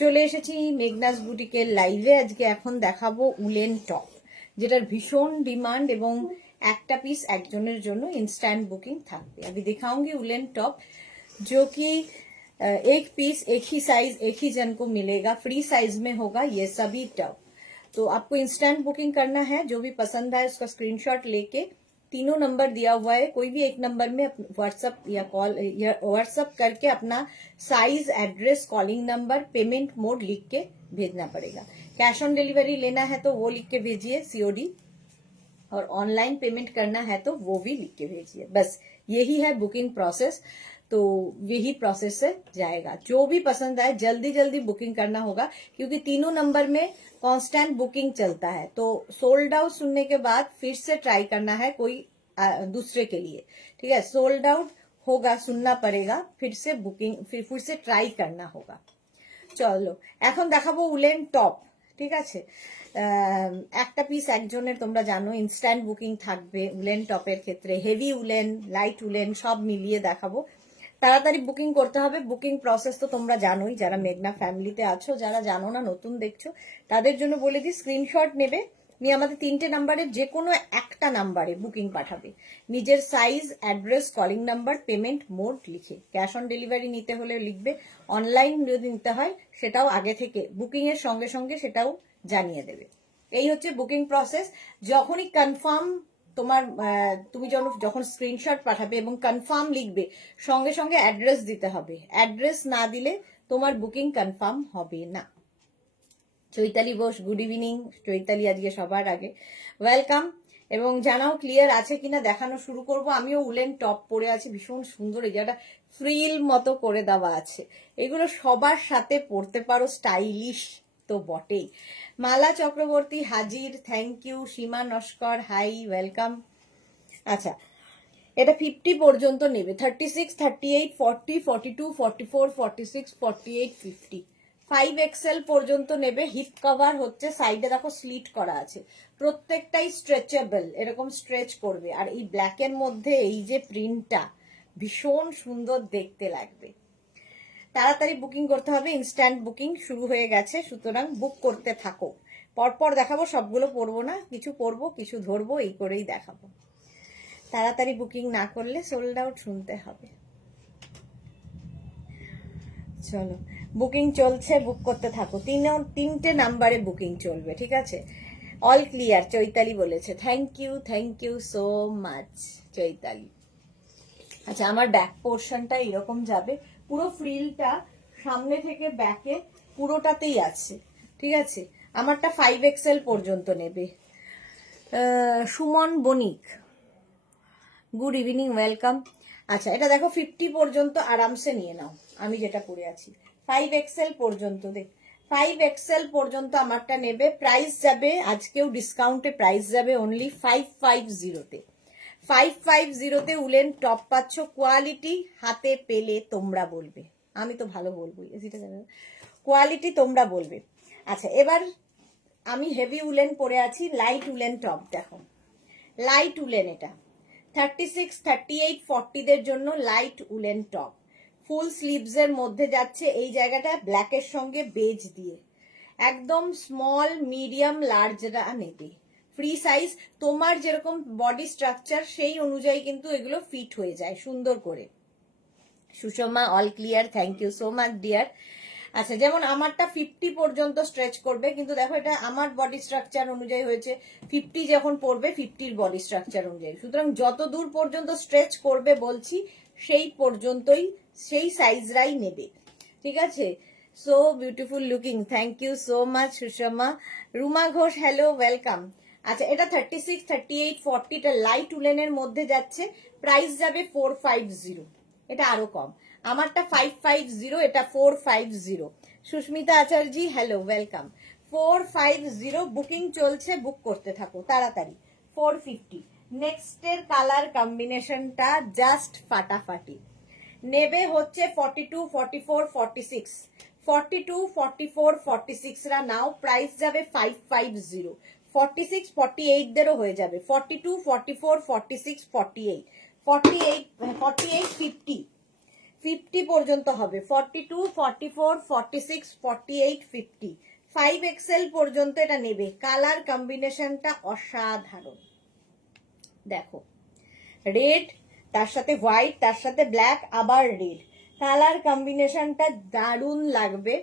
চলে এসেছি মেঘনাস বুটিকের লাইভে। আজকে এখন দেখাবো উলেন টপ, যেটার ভীষণ ডিমান্ড এবং একটা পিস একজনের জন্য इंस्टेंट बुकिंग থাকবে। अभी दिखाऊंगी उलेन टॉप जो कि एक पीस एक ही साइज एक ही जन को मिलेगा, फ्री साइज में होगा ये सभी टॉप। तो आपको इंस्टेंट बुकिंग करना है, जो भी पसंद आए उसका स्क्रीनशॉट लेके तीनों नंबर दिया हुआ है, कोई भी एक नंबर में व्हाट्सएप या कॉल या व्हाट्सएप करके अपना size, address, calling number, payment mode लिख के भेजना पड़ेगा। कैश ऑन डिलीवरी लेना है तो वो लिख के भेजिए COD, और ऑनलाइन पेमेंट करना है तो वो भी लिख के भेजिए। बस यही है बुकिंग प्रोसेस। तो यही प्रोसेस से जाएगा। जो भी पसंद आए जल्दी जल्दी बुकिंग करना होगा, क्योंकि तीनों नंबर में कांस्टेंट बुकिंग चलता है। तो सोल्ड आउट सुनने के बाद फिर से ट्राई करना है कोई दूसरे के लिए, ठीक है। सोल्ड आउट होगा, सुनना पड़ेगा, फिर से बुकिंग फिर से ट्राई करना होगा। চলো এখন দেখাবো উলেন টপ, ঠিক আছে। একটা পিস একজনের, তোমরা জানো ইনস্ট্যান্ট বুকিং থাকবে উলেন টপের ক্ষেত্রে। হেভি উলেন, লাইট উলেন সব মিলিয়ে দেখাবো। তাড়াতাড়ি বুকিং করতে হবে। বুকিং প্রসেস তো তোমরা জানোই, যারা মেঘনা ফ্যামিলিতে আছো। যারা জানো না, নতুন দেখছো, তাদের জন্য বলে দিই, স্ক্রিনশট নেবে, নিয়ে আমাদের 3টে নাম্বারের যে কোনো একটা নাম্বারে বুকিং পাঠাবে, নিজের size, address, calling number, payment mode লিখে। ক্যাশ অন ডেলিভারি নিতে হলে লিখবে, অনলাইন যদি নিতে হয় সেটাও আগে থেকে বুকিং এর সঙ্গে সঙ্গে সেটাও জানিয়ে দেবে। এই হচ্ছে বুকিং প্রসেস। যখনই কনফার্ম তোমার, তুমি যখন স্ক্রিনশট পাঠাবে এবং কনফার্ম লিখবে, সঙ্গে সঙ্গে অ্যাড্রেস দিতে হবে। অ্যাড্রেস না দিলে তোমার বুকিং কনফার্ম হবে না। Chaitali Bose, good evening. চৈতালি আজকে সবার আগে ওয়েলকাম, এবং জানাও ক্লিয়ার আছে কিনা। দেখানো শুরু করব। আমিও উলেন টপ পরে আছি, ভীষণ সুন্দর। এই যেটা ফ্রিল মতো করে দেওয়া আছে, এগুলো সবার সাথে পরতে পারো, স্টাইলিশ তো বটেই। মালা চক্রবর্তী হাজির, thank you. Seema Naskar, hi, welcome. আচ্ছা, এটা 50 পর্যন্ত নেবে, 36, 38, 40, 42, 44, 46, 48, 50, 5XL পর্যন্ত নেবে। হিপ কভার হচ্ছে, সাইডে দেখো স্লিট করা আছে, প্রত্যেকটাই স্ট্রেচেবল, এরকম স্ট্রেচ করবে। আর এই ব্ল্যাকের মধ্যে এই যে প্রিন্টটা ভীষণ সুন্দর দেখতে লাগবে। তাড়াতাড়ি বুকিং করতে হবে, ইনস্ট্যান্ট বুকিং শুরু হয়ে গেছে, সুতরাং বুক করতে থাকো। পরপর দেখাবো, সবগুলো পরবো না, কিছু পরবো কিছু ধরবো, এই করেই দেখাবো। তাড়াতাড়ি বুকিং না করলে সোল্ড আউট শুনতে হবে। চলো, বুকিং চলছে, বুক করতে থাকো। 3টে নাম্বারে বুকিং চলবে, ঠিক আছে। অল ক্লিয়ার চৈতালি বলেছে, thank you so much Chaitali. আচ্ছা, আমার ব্যাক পোর্শনটা এরকম যাবে, পুরো ফ্রিলটা সামনে থেকে ব্যাকে পুরোটাতেই আছে, ঠিক আছে। আমারটা 5XL পর্যন্ত নেবে। সুমন বণিক, গুড ইভিনিং, ওয়েলকাম। আচ্ছা, এটা দেখো 50 পর্যন্ত আরামসে নিয়ে নাও। আমি যেটা পরে আছি 5XL পর্যন্ত, দেখ 5XL পর্যন্ত আমারটা নেবে। প্রাইস যাবে, আজকেও ডিসকাউন্টে প্রাইস যাবে অনলি 550-তে। 550-তে উলেন টপ পাচ্ছ। কোয়ালিটি হাতে পেলে তোমরা বলবে, আমি তো ভালো বলবো, কোয়ালিটি তোমরা বলবে। আচ্ছা, এবার আমি হেভি উলেন পরে আছি, লাইট উলেন টপ দেখো, লাইট উলেন। এটা 36, 38, 40দের জন্য লাইট উলেন টপ, ফুল স্লিভস এর মধ্যে যাচ্ছে। এই জায়গাটা ব্ল্যাকের সঙ্গে বেজ দিয়ে, একদম স্মল, মিডিয়াম, লার্জরা নেবে। ফ্রি সাইজ, তোমার যেরকম বডি স্ট্রাকচার সেই অনুযায়ী কিন্তু এগুলো ফিট হয়ে যায় সুন্দর করে। Sushma, all clear, thank you so much dear. আচ্ছা, যেমন আমারটা 50 পর্যন্ত স্ট্রেচ করবে, কিন্তু দেখো এটা আমার বডি স্ট্রাকচার অনুযায়ী হয়েছে। 50 যখন পড়বে 50-র বডি স্ট্রাকচার অনুযায়ী, সুতরাং যত দূর পর্যন্ত স্ট্রেচ করবে বলছি সেই পর্যন্তই, সেই সাইজরাই নেবে, ঠিক আছে। So beautiful looking, thank you so much Sushma. Ruma Ghosh, hello, welcome. আচ্ছা, এটা 36, 38, 40টা লাইট উলেনের মধ্যে যাচ্ছে। প্রাইস যাবে 450, এটা আরো কম। আমারটা 550, এটা 450। Susmita Acharjee, hello, welcome. 450 booking চলছে, বুক করতে থাকো তাড়াতাড়ি। 450 নেক্সটের কালার কম্বিনেশনটা জাস্ট ফাটাফাটি। নেবে হচ্ছে 42, 44, 46, 42, 44, 46রা নাও। প্রাইস যাবে 550। 46, 48দেরও হয়ে যাবে। 42, 44, 46, 48, 48, 50, 50 পর্যন্ত হবে, 42, 44, 46, 48, 50, 5XL পর্যন্ত এটা নেবে। কালার কম্বিনেশনটা অসাধারণ। দেখো, রেড, তার সাথে হোয়াইট, তার সাথে ব্ল্যাক, আবার রেড, কালার কম্বিনেশনটা দারুণ লাগবে।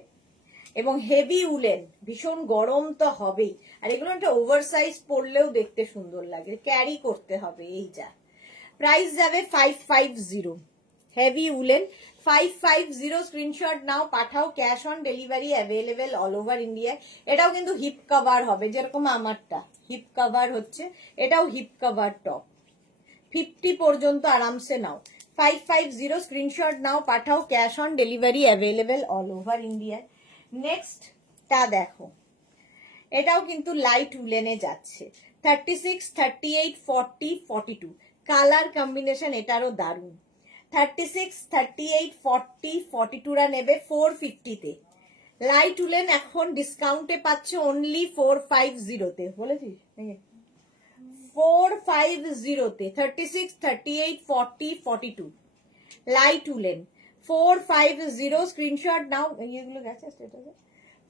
এবং হেভি উলেন, ভীষণ গরম তো হবেই। আর এগুলো একটা ওভারসাইজ পরলেও দেখতে সুন্দর লাগে, ক্যারি করতে হবে। এই যা প্রাইস যাবে 550, হেভি উলেন 550। স্ক্রিনশট নাও, পাঠাও, cash on delivery available all over India. এটাও কিন্তু হিপ কভার হবে, যেরকম আমারটা হিপ কভার হচ্ছে, এটাও হিপ কভার টপ। 50 পর্যন্ত আরামসে নাও। 550 স্ক্রিনশট নাও, পাঠাও, cash on delivery available all over India. Next টা দেখো, এটাও কিন্তু লাইট উলেনে যাচ্ছে। 36, 38, 40, 42, কালার কম্বিনেশন এটারও দারুণ। 36, 38, 40, 42 রা নেবে 450-তে। লাইট উলেন এখন ডিসকাউন্টে পাচ্ছে অনলি 450-তে। বলেছিস 450-তে 36, 38, 40, 42 লাইট উলেন 450। স্ক্রিনশট নাও, এগুলো গেছে স্ট্যাটাসে।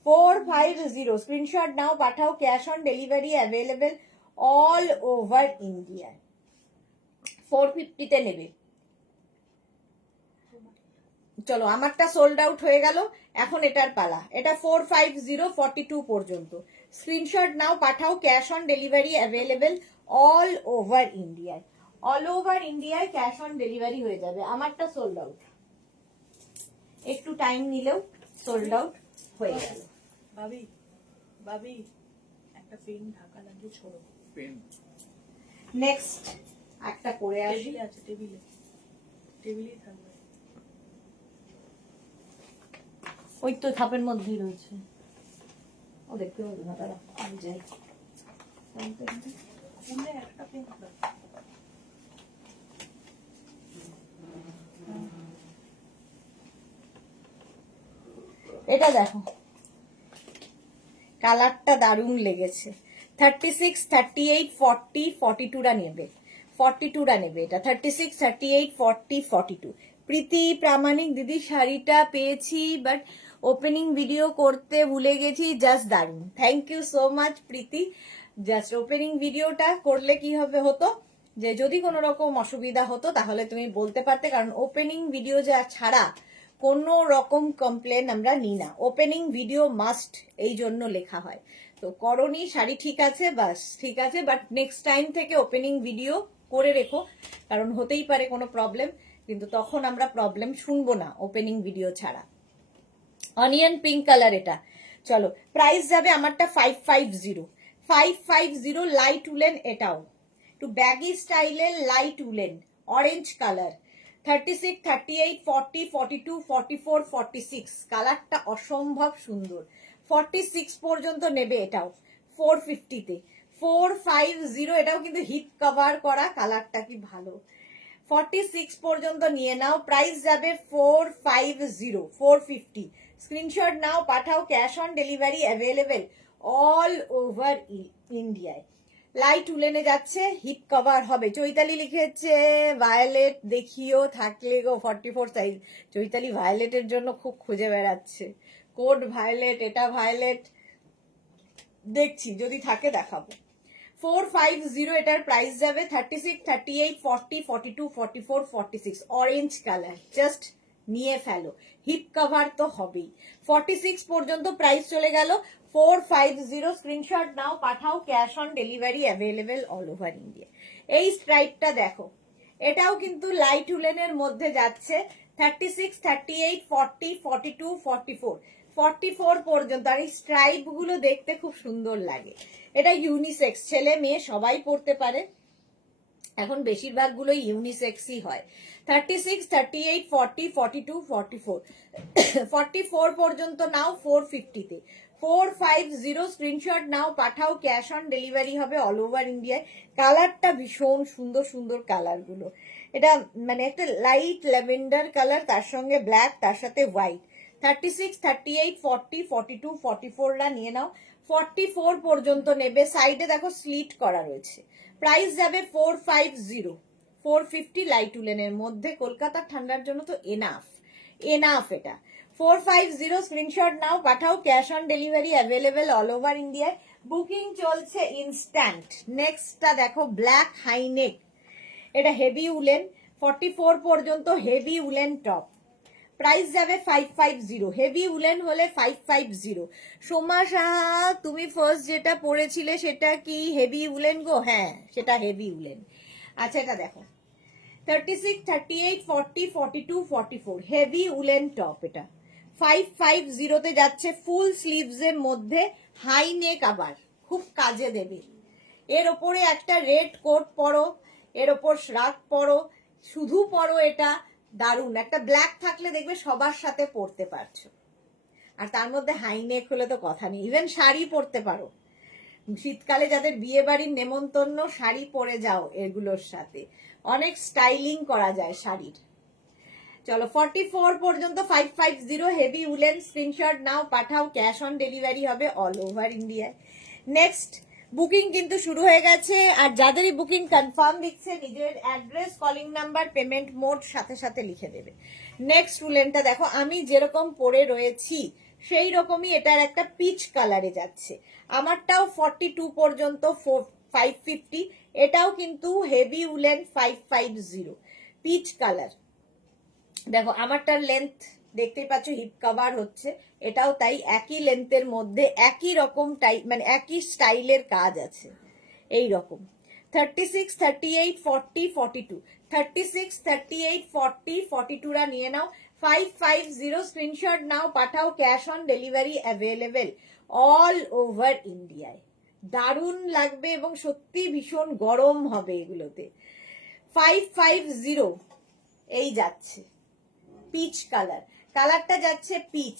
450 স্ক্রিনশট নাও, পাঠাও, cash on delivery available all over India. 450-তে নেবে। চলো, আমারটা সোল্ড আউট হয়ে গেল, এখন এটার পালা। এটা 450, 42 পর্যন্ত। স্ক্রিনশট নাও, পাঠাও, cash on delivery available all over ইন্ডিয়ায়। অল ওভার ইন্ডিয়ায় ক্যাশ অন ডেলিভারি হয়ে যাবে। আমারটা সোল্ড আউট, একটু টাইম নিলেও সোল্ড আউট হয়ে গেল। ভাবি ভাবি একটা পেন ঢাকা লাগিয়ে ছোড়ো। পেন নেক্সট একটা করে আসি। টেবিলে আছে, টেবিলেই থাকবে। ওই তো খাপের মধ্যেই রয়েছে, ও দেখতে হবে না, দাঁড়া আমি যাই। খুলে একটা পেন দাও। এটা দেখো, কালারটা দারুণ লেগেছে। 36, 38, 40, 42 রা নেবে, 42 রা নেবে এটা। 36, 38, 40, 42। প্রীতি প্রামাণিক দিদি, শাড়িটা পেয়েছি বাট ওপেনিং ভিডিও করতে ভুলে গেছি, জাস্ট দারুণ। Thank you so much Preeti. Just opening ভিডিওটা করলে কি হবে হতো, যে যদি কোনো রকম অসুবিধা হতো তাহলে তুমি বলতে পারতে, কারণ ওপেনিং ভিডিও যা ছাড়া কোনো রকম কমপ্লেন আমরা নিই না। ওপেনিং ভিডিও মাস্ট, এই জন্য লেখা হয়। তো করনি, শাড়ি ঠিক আছে, বাস ঠিক আছে, বাট নেক্সট টাইম থেকে ওপেনিং ভিডিও করে রেখো, কারণ হতেই পারে কোনো প্রবলেম, কিন্তু তখন আমরা প্রবলেম শুনবো না ওপেনিং ভিডিও ছাড়া। অনিয়ন পিঙ্ক কালার এটা। চলো, প্রাইস যাবে আমারটা 550, 550 লাইট উলেন। এটাও একটু ব্যাগি স্টাইলের লাইট উলেন, অরেঞ্জ কালার। 36, 38, 40, 42, 44, 46, কালারটা অসম্ভব সুন্দর। 46 পর্যন্ত নেবে এটাও 450-তে। 450, এটাও কিন্তু হিপ কভার করা, কালারটা কি ভালো। 46 পর্যন্ত নিয়ে নাও, প্রাইস যাবে 450, 450। স্ক্রিনশট নাও, পাঠাও, cash on delivery available all over ইন্ডিয়ায়। লাইট উলেনে যাচ্ছে, হিপ কভার হবে। চৈতালি লিখেছে ভায়োলেট দেখিও থাকলে গো, 44 সাইজ। চৈতালি ভায়োলেটের জন্য খুব খুঁজে বেড়াচ্ছে, কোড ভায়োলেট, এটা ভায়োলেট, দেখছি যদি থাকে দেখাবো। 450 এটার প্রাইস যাবে। 36, 38, 40, 42, 44, 46, অরেঞ্জ কালার, জাস্ট নিয়ে ফেলো, হিপ কভার তো হবেই। 46 পর্যন্ত প্রাইস চলে গেল। 450 স্ক্রিনশট নাও, পাঠাও, cash on delivery available all over India. এই স্ট্রাইপটা দেখো, এটাও কিন্তু লাইট উলেনের মধ্যে যাচ্ছে। 36, 38, 40, 42, 44, 44 পর্যন্ত। আর এই স্ট্রাইপ গুলো দেখতে খুব সুন্দর লাগে। এটা ইউনিসেক্স, ছেলে মেয়ে সবাই পরতে পারে, এখন বেশিরভাগ গুলোই ইউনিসেক্সই হয়। 36, 38, 40, 42, 44, 44 পর্যন্ত নাও 450-তে। 450 স্ক্রিনশট নাও, পাঠাও, ক্যাশ অন ডেলিভারি হবে অল ওভার ইন্ডিয়ায়। কালারটা ভীষণ সুন্দর সুন্দর কালার গুলো। এটা মানে একটা লাইট ল্যাভেন্ডার কালার, তার সঙ্গে ব্ল্যাক, তার সাথে হোয়াইট। 36, 38, 40, 42, 44 রা নিয়ে নাও। 44 পর্যন্ত নেবে। সাইডে দেখো স্লিট করা রয়েছে। প্রাইস যাবে 450, 450 লাইট উলেনের মধ্যে। কলকাতার ঠান্ডার জন্য তো এনাফ। এনাফ এটা 450 স্ক্রিনশট নাও পাঠাও, cash on delivery available all over ইন্ডিয়ায়, বুকিং চলছে ইনস্ট্যান্ট। নেক্সটটা দেখো ব্ল্যাক হাইনেক, এটা হেভি উলেন 44 পর্যন্ত হেভি উলেন টপ, প্রাইস যাবে 550, হেভি উলেন হলে 550। সোমা সাহা তুমি ফার্স্ট যেটা পড়েছিলে সেটা কি হেভি উলেন গো? হ্যাঁ সেটা হেভি উলেন। আচ্ছা এটা দেখো 36, 38, 40, 42, 44 হেভি উলেন টপ, এটা 550 তে যাচ্ছে, ফুল স্লিভস এর মধ্যে, হাই নেক, আবার খুব কাজে দেবে। এর ওপরে একটা রেড কোট পরো, এর ওপর শ্রাগ পরো, শুধু পরো, এটা দারুণ। একটা ব্ল্যাক থাকলে দেখবে সবার সাথে পরতে পারছো, আর তার মধ্যে হাই নেক হলে তো কথা নেই। ইভেন শাড়ি পরতে পারো, শীতকালে যাদের বিয়ে বাড়ির নেমন্তন্ন শাড়ি পরে যাও, এগুলোর সাথে অনেক স্টাইলিং করা যায় শাড়ির। চলো 44 পর্যন্ত 550 হেভি উলেন, স্ক্রিনশট নাও পাঠাও, ক্যাশ অন ডেলিভারি হবে অল ওভার ইন্ডিয়ায়। নেক্সট বুকিং কিন্তু শুরু হয়ে গেছে, আর যাদেরই বুকিং কনফার্ম দিচ্ছে নিজের address, calling number, payment mode সাথে সাথে লিখে দেবে। নেক্সট উলেনটা দেখো, আমি যেরকম পরে রয়েছি সেই রকমই এটার একটা পিচ কালারে যাচ্ছে, আমারটাও 42 পর্যন্ত 550, এটাও কিন্তু হেভি উলেন 550 পিচ কালার। দেখো আমারটার লেন্থ দেখতেই পাচ্ছ, হিপ কভার হচ্ছে, এটাও তাই একই লেন্থের মধ্যে একই রকম টাইপ, মানে একই স্টাইলের কাজ আছে এই রকম। 36, 38, 40, 42, 36, 38, 40, 42 রা নিয়ে নাও, 550 স্ক্রিনশট নাও পাঠাও, cash on delivery available all over ইন্ডিয়ায়। দারুণ লাগবে এবং সত্যি ভীষণ গরম হবে এগুলোতে। 550 এই যাচ্ছে পিচ কালার, কালারটা যাচ্ছে পিচ।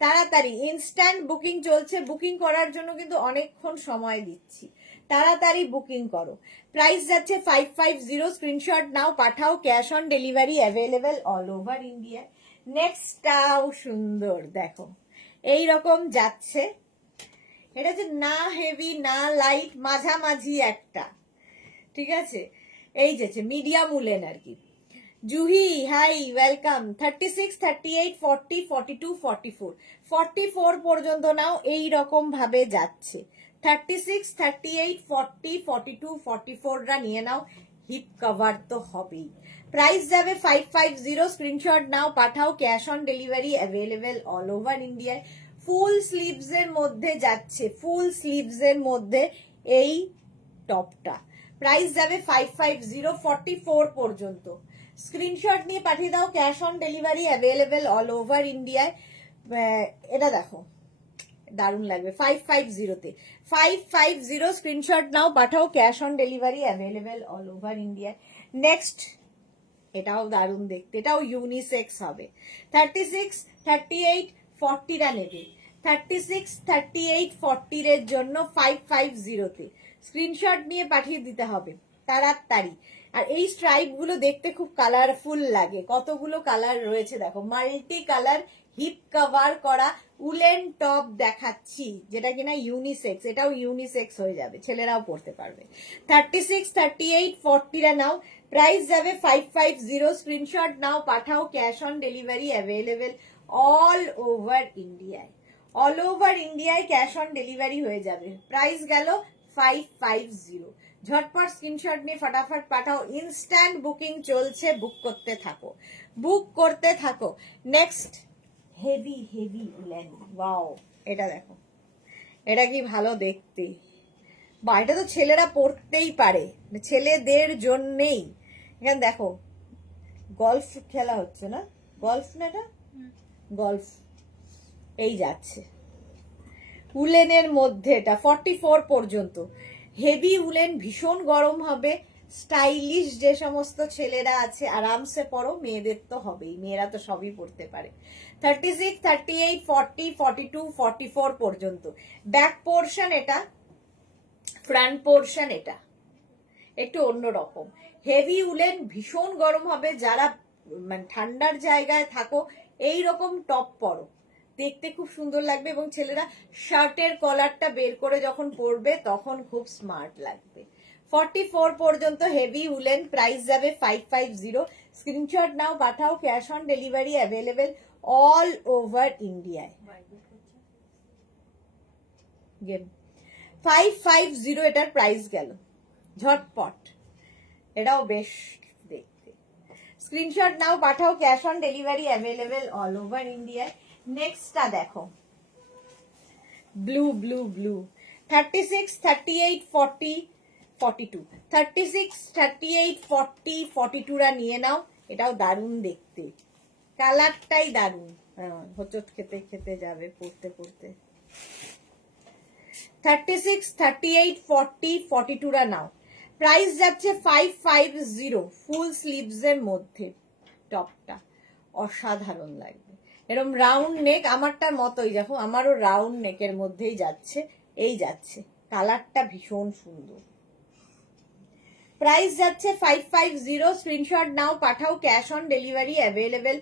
তাড়াতাড়ি ইনস্ট্যান্ট বুকিং চলছে, বুকিং করার জন্য কিন্তু অনেকক্ষণ সময় দিচ্ছি, তাড়াতাড়ি বুকিং করো। প্রাইস যাচ্ছে 550, স্ক্রিনশট নাও পাঠাও, cash on delivery available all over India. নেক্সটটাও সুন্দর দেখো, এই রকম যাচ্ছে, এটা যে না হেভি না লাইট, মাঝামাঝি একটা, ঠিক আছে, এই যে মিডিয়াম উলেন আর কি। Juhi hi welcome. 36, 38, 40, 42, 44 44 পর্যন্ত নাও, এই রকম ভাবে যাচ্ছে। 36, 38, 40, 42, 44 রা নিয়ে নাও, হিপ কভার তো হবেই। প্রাইস যাবে 550, স্ক্রিনশট নাও পাঠাও, cash on delivery available all over ইন্ডিয়ায়। ফুল স্লিভস এর মধ্যে যাচ্ছে, ফুল স্লিভস এর মধ্যে এই টপটা, প্রাইস যাবে 550, 44 পর্যন্ত। স্ক্রিনশট নিয়ে পাঠিয়ে দাও, cash on delivery available all over ইন্ডিয়ায়। এটা দেখো দারুণ লাগবে 550 তে, 550 স্ক্রিনশট নাও পাঠাও, cash on delivery available all over ইন্ডিয়ায়। নেক্সট এটাও দারুণ দেখতে, এটাও ইউনিসেক্স হবে। 36, 38, 40 রা নেবে, 36, 38, 40 এর জন্য 550 তে স্ক্রিনশট নিয়ে পাঠিয়ে দিতে হবে তাড়াতাড়ি। আর এই স্ট্রাইপ গুলো দেখতে খুব কালারফুল লাগে, কতগুলো কালার রয়েছে দেখো, মাল্টি কালার হিপ কভার করা উলেন টপ দেখাচ্ছি, যেটা কিনা ইউনিসেক্স, এটাও ইউনিসেক্স হয়ে যাবে, ছেলেরাও পরতে পারবে। 36, 38, 40 রা নাও, প্রাইস যাবে 550, স্ক্রিনশট নাও পাঠাও, cash on delivery available all over ইন্ডিয়ায়, অল ওভার ইন্ডিয়ায় ক্যাশ অন ডেলিভারি হয়ে যাবে। প্রাইস গেল 550, ঝটপট স্ক্রিনশট নিয়ে ফটাফট পাঠাও, ইনস্ট্যান্ট বুকিং চলছে, বুক করতে থাকো, বুক করতে থাকো। Next heavy heavy woollen, wow এটা দেখো, এটা কি ভালো দেখতে, বা এটা তো ছেলেরা পরতেই পারে, ছেলেদের জন্যেই। এখানে দেখো গলফ খেলা হচ্ছে না, গলফ না এটা, গলফ এই যাচ্ছে উলেনের মধ্যে, এটা 44 পর্যন্ত হেভি উলেন, ভীষণ গরম হবে, স্টাইলিশ যে সমস্ত ছেলেরা আছে আরামসে পরো, মেয়েদের তো হবেই, মেয়েরা তো সবই পরতে পারে। 36, 38, 40, 42, 44 পর্যন্ত ব্যাক পোর্শন এটা, ফ্রন্ট পোর্শন এটা একটু অন্যরকম, হেভি উলেন, ভীষণ গরম হবে, যারা মানে ঠান্ডার জায়গায় থাকো এই রকম টপ পরো, দেখতে খুব সুন্দর লাগবে, এবং ছেলেরা শার্টের কলারটা বের করে যখন পরবে তখন খুব স্মার্ট লাগবে। 44 পর্যন্ত হেভি উলেন, প্রাইস যাবে 550, স্ক্রিনশট নাও, পাঠাও, cash on delivery available all over ইন্ডিয়ায়। গেম 550 এটার প্রাইস গেল, ঝটপট। এটাও বেশ দেখতে। স্ক্রিনশট নাও, পাঠাও, cash on delivery available all over ইন্ডিয়ায়। নেক্সটটা দেখো, ব্লু ব্লু ব্লু 36, 38, 40, 42, 36, 38, 40, 42 রা নিয়ে নাও। এটাও দারুণ দেখতে, কালারটাই দারুণ। হোঁচট খেতে খেতে যাবে পড়তে পড়তে। 36, 38, 40, 42 রা নাও। প্রাইস যাচ্ছে 550, ফুল স্লিভস এর মধ্যে। টপটা অসাধারণ লাগবে, এরকম রাউন্ড নেক, আমারটার মতোই দেখো, আমারও রাউন্ড নেকের মধ্যেই যাচ্ছে, এই যাচ্ছে। কালারটা ভীষণ সুন্দর। প্রাইস যাচ্ছে 550, স্ক্রিনশট নাও, পাঠাও, cash on delivery available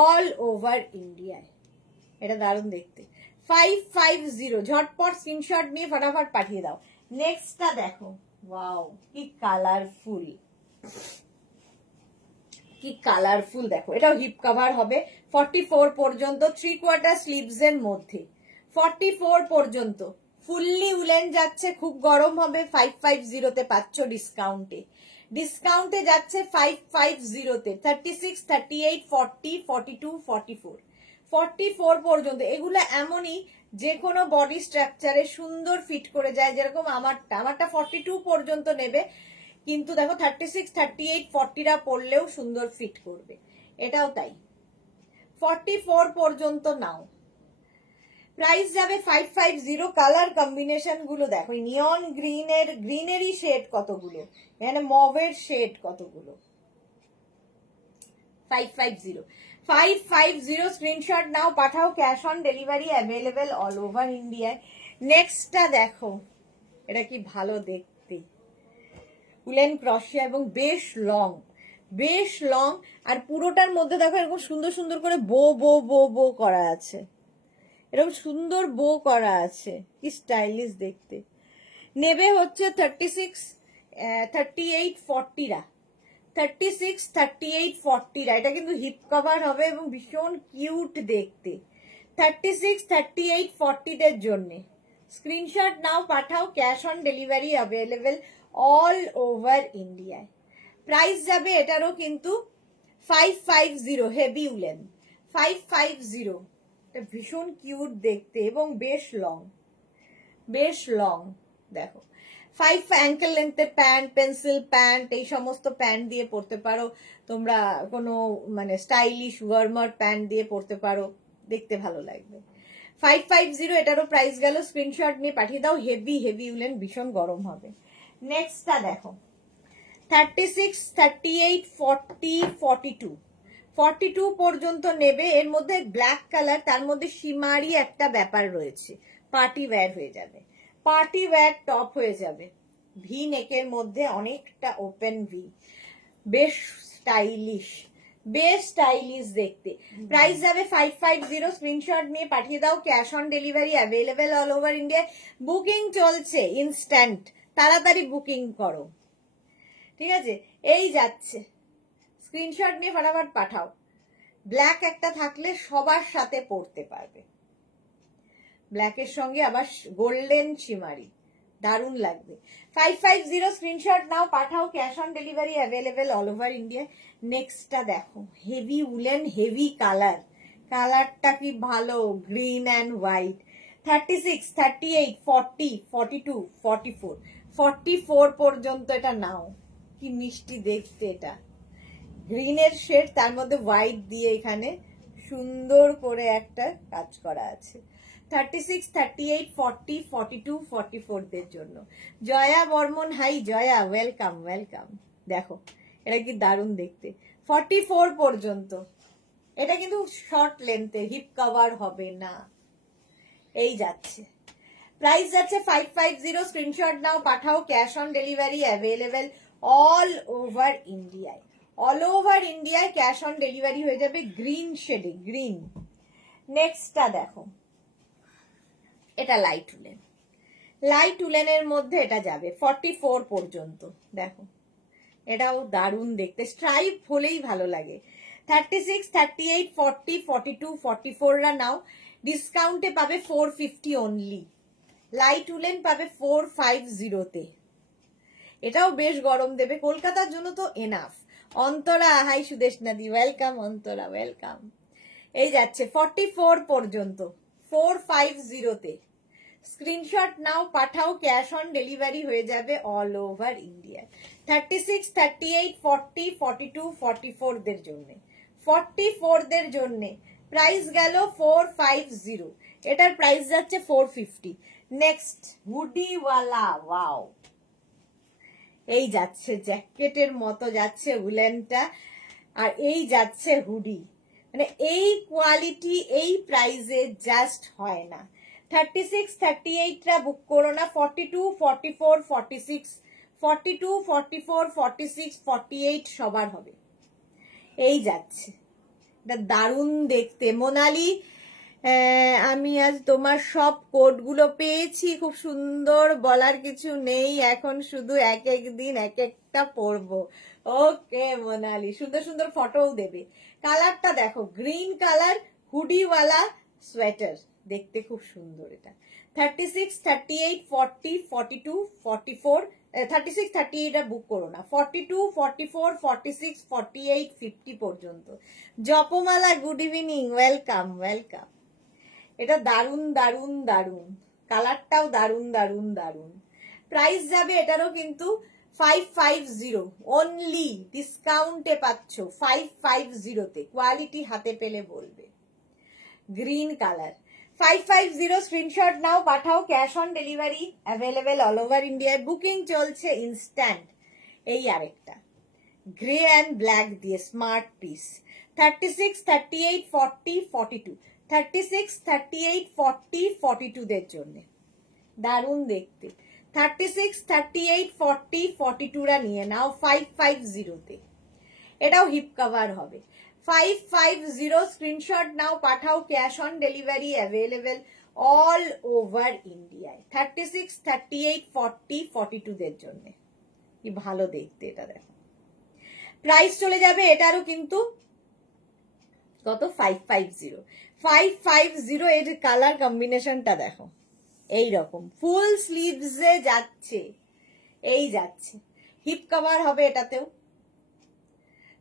all over ইন্ডিয়ায়। এটা দারুণ দেখতে। 550, ঝটপট স্ক্রিনশট নিয়ে ফটাফট পাঠিয়ে দাও। নেক্সটটা দেখো, ওয়াও কি কালারফুল, কি কালারফুল দেখো। এটাও হিপ কভার হবে 44 পর্যন্ত, 3/4 স্লিভস এর মধ্যে। 44 পর্যন্ত ফুললি উলেন যাচ্ছে, খুব গরম হবে। 550 তে পাচ্ছ ডিসকাউন্টে। ডিসকাউন্টে যাচ্ছে 550 তে 36, 38, 40, 42, 44, 44 পর্যন্ত। এগুলো এমনই যে কোনো বডি স্ট্রাকচারে সুন্দর ফিট করে যায়, যেরকম আমারটা 42 পর্যন্ত নেবে, কিন্তু দেখো 36, 38, 40 রা পরলেও সুন্দর ফিট করবে। এটাও তাই, 44 পর্যন্ত নাও। প্রাইস যাবে 550। কালার কম্বিনেশন গুলো দেখো, নিয়ন গ্রিনেরই শেড কতগুলো, এখানে মভের শেড কতগুলো। 550 স্ক্রিনশট নাও, পাঠাও, cash on delivery available all over ইন্ডিয়ায়। নেক্সটটা দেখো, এটা কি ভালো দেখতে, উলেন ক্রশিয়া এবং বেশ লং, বেশ লং। আর পুরোটার মধ্যে দেখো এরকম সুন্দর সুন্দর করে বো বো বো বো করা আছে, এরকম সুন্দর বো করা আছে, কি স্টাইলিশ দেখতে। নেবে হচ্ছে 36, 38, 40 রা, 36, 38, 40 রা। এটা কিন্তু হিপ কভার হবে এবং ভীষণ কিউট দেখতে। 36, 38, 40 দের জন্য স্ক্রিনশট নাও, পাঠাও, cash on delivery available all over ইন্ডিয়ায়। প্রাইস যাবে এটারও কিন্তু 550, হেভি উলেন 550। এটা ভীষণ কিউট দেখতে এবং বেশ লং, বেশ লং। দেখো 5 অ্যাঙ্কেল লেন্থের প্যান্ট, পেন্সিল প্যান্ট, এই সমস্ত প্যান্ট দিয়ে পরতে পারো তোমরা, কোনো মানে স্টাইলিশ ওয়ার্মার প্যান্ট দিয়ে পরতে পারো, দেখতে ভালো লাগবে। 550 এটারও প্রাইস গেল, স্ক্রিনশট নিয়ে পাঠিয়ে দাও। হেভি হেভি উলেন, ভীষণ গরম হবে। নেক্সটটা দেখো, 36, 38, 40, 42, 42 পর্যন্ত নেবে। এর মধ্যে ব্ল্যাক কালার, তার মধ্যে সীমারি একটা ব্যাপার রয়েছে, পার্টি ওয়্যার হয়ে যাবে, পার্টি ওয়্যার টপ হয়ে যাবে। ভি নেকের মধ্যে অনেকটা ওপেন ভি, বেশ স্টাইলিশ, বেশ স্টাইলিশ দেখতে। প্রাইস যাবে 550, স্ক্রিনশট নিয়ে পাঠিয়ে দাও, cash on delivery available all over India. Booking চলছে ইনস্ট্যান্ট, তাড়াতাড়ি বুকিং করো, ঠিক আছে? এই যাচ্ছে, স্ক্রিনশট নিয়ে ফটাফট পাঠাও। ব্ল্যাক একটা থাকলে সবার সাথে পরতে পারবে, ব্ল্যাকের সঙ্গে আবার গোল্ডেন শিমারি, দারুণ লাগবে। 550 স্ক্রিনশট নাও, পাঠাও, cash on delivery available all over India. নেক্সটটা দেখো, হেভি উলেন, হেভি কালার, কালারটা কি ভালো, গ্রিন অ্যান্ড হোয়াইট। 36, 38, 40, 42, 44, 44 পর্যন্ত এটা নাও। কি মিষ্টি দেখতে, এটা গ্রিনের শেড, তার মধ্যে হোয়াইট দিয়ে এখানে সুন্দর করে একটা কাজ করা আছে। 36, 38, 40, 42, 44 দের জন্য। Jaya Barman, hi Jaya, welcome welcome. দেখো এটা কি দারুণ দেখতে, 44 পর্যন্ত। এটা কিন্তু শর্ট লেন্থে, হিপ কভার হবে না। এই যাচ্ছে, প্রাইস যাচ্ছে 550, স্ক্রিনশট নাও, পাঠাও, cash on delivery available all over ইন্ডিয়ায়। অল ওভার ইন্ডিয়ায় ক্যাশ অন ডেলিভারি হয়ে যাবে, গ্রিন শেডে, গ্রিন। নেক্সটটা দেখো, এটা লাইট উলেন, লাইট উলেনের মধ্যে এটা যাবে 44 পর্যন্ত। দেখো এটাও দারুণ দেখতে, স্ট্রাইপ হলেই ভালো লাগে। 36, 38, 40, 42, 44রা নাও, ডিসকাউন্টে পাবে 450 অনলি। লাইট উলেন পাবে 450-তে। এটাও বেশ গরম দেবে, কলকাতার জন্য তো enough. Antara, hi Sudeshna di, welcome Antara, welcome. এই যাচ্ছে 44 পর্যন্ত 450-তে। স্ক্রিনশট নাও, পাঠাও, ক্যাশ অন ডেলিভারি হয়ে যাবে অল ওভার ইন্ডিয়া। 36, 38, 40, 42, 44দের জন্য, 44দের জন্য প্রাইস গেল 450। এটার প্রাইস যাচ্ছে 450। নেক্সট হুডিওয়ালা, ওয়াও, এই যাচ্ছে জ্যাকেটের মতো যাচ্ছে উলেনটা, আর এই যাচ্ছে হুডি। মানে এই কোয়ালিটি এই প্রাইসে জাস্ট হয় না। 36, 38রা বুক করো না, 42, 44, 46, 42, 44, 46, 48 সবার হবে। এই যাচ্ছে, এটা দারুণ দেখতে। মোনালি, আমি আজ তোমার সব কোডগুলো পেয়েছি, খুব সুন্দর, বলার কিছু নেই, এখন শুধু এক এক দিন এক একটা পরবো। ওকে মোনালি, সুন্দর সুন্দর ফটোও দেবে। কালারটা দেখো, গ্রিন কালার, হুডিওয়ালা সোয়েটার, দেখতে খুব সুন্দর এটা। 36, 38, 40, 42, 44, 36, 38 বুক করো না, 42, 44, 46, 48, 50 পর্যন্ত। জপমালা, গুড ইভিনিং, ওয়েলকাম ওয়েলকাম। এটা দারুন দারুন দারুন, কালারটাও দারুন দারুন দারুন। প্রাইস যাবে এটারও কিন্তু 550 অনলি, ডিসকাউন্টে পাচ্ছ 550-তে। কোয়ালিটি হাতে পেলে বলবে। গ্রিন কালার 550, স্ক্রিনশট নাও, পাঠাও, cash on delivery available all over ইন্ডিয়ায়, বুকিং চলছে ইনস্ট্যান্ট। এই আরেকটা গ্রে অ্যান্ড ব্ল্যাক দিয়ে স্মার্ট পিস। 36, 38, 40, 42, 36, 38, 40, 42দের জন্য দারুণ দেখতে। 36, 38, 40, 42রা নিয়ে নাও 550-তে। এটাও হিপ কভার হবে। 550, স্ক্রিনশট নাও, পাঠাও, cash on delivery available all over ইন্ডিয়ায়। 36, 38, 40, 42দের জন্য। কি ভালো দেখতে এটা, দেখো। প্রাইস চলে যাবে এটারও কিন্তু কত, 550। 550 এর কালার কম্বিনেশনটা দেখো, এই রকম ফুল স্লিভসে যাচ্ছে, এই যাচ্ছে, হিপ কভার হবে এটাতেও।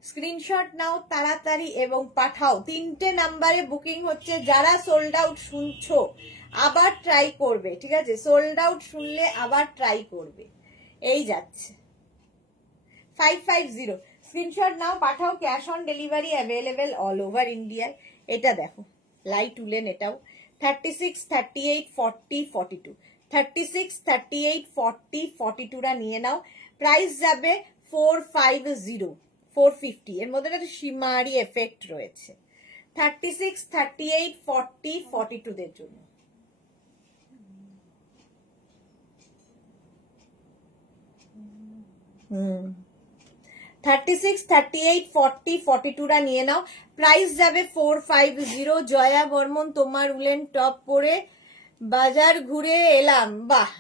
স্ক্রিনশট নাও তাড়াতাড়ি এবং পাঠাও। 3টে নাম্বারে বুকিং হচ্ছে, যারা সোল্ড আউট শুনছো আবার ট্রাই করবে, ঠিক আছে? সোল্ড আউট শুনলে আবার ট্রাই করবে। এই যাচ্ছে 550, স্ক্রিনশট নাও, পাঠাও, cash on delivery available all over ইন্ডিয়ায়। এটা দেখো লাইট উলেন, এটাও 36, 38, 40, 42, 36, 38, 40, 42রা নিয়ে নাও। প্রাইস যাবে 450, 450। এর মধ্যে একটা সীমারি এফেক্ট রয়েছে। 36, 38, 40, 42দের জন্য। হুম, 36, 38, 40, 42রা নিয়ে নাও। প্রাইস যাবে 450। জয়া বর্মন, তোমার উলেন টপ পরে বাজার ঘুরে এলাম, বাহ,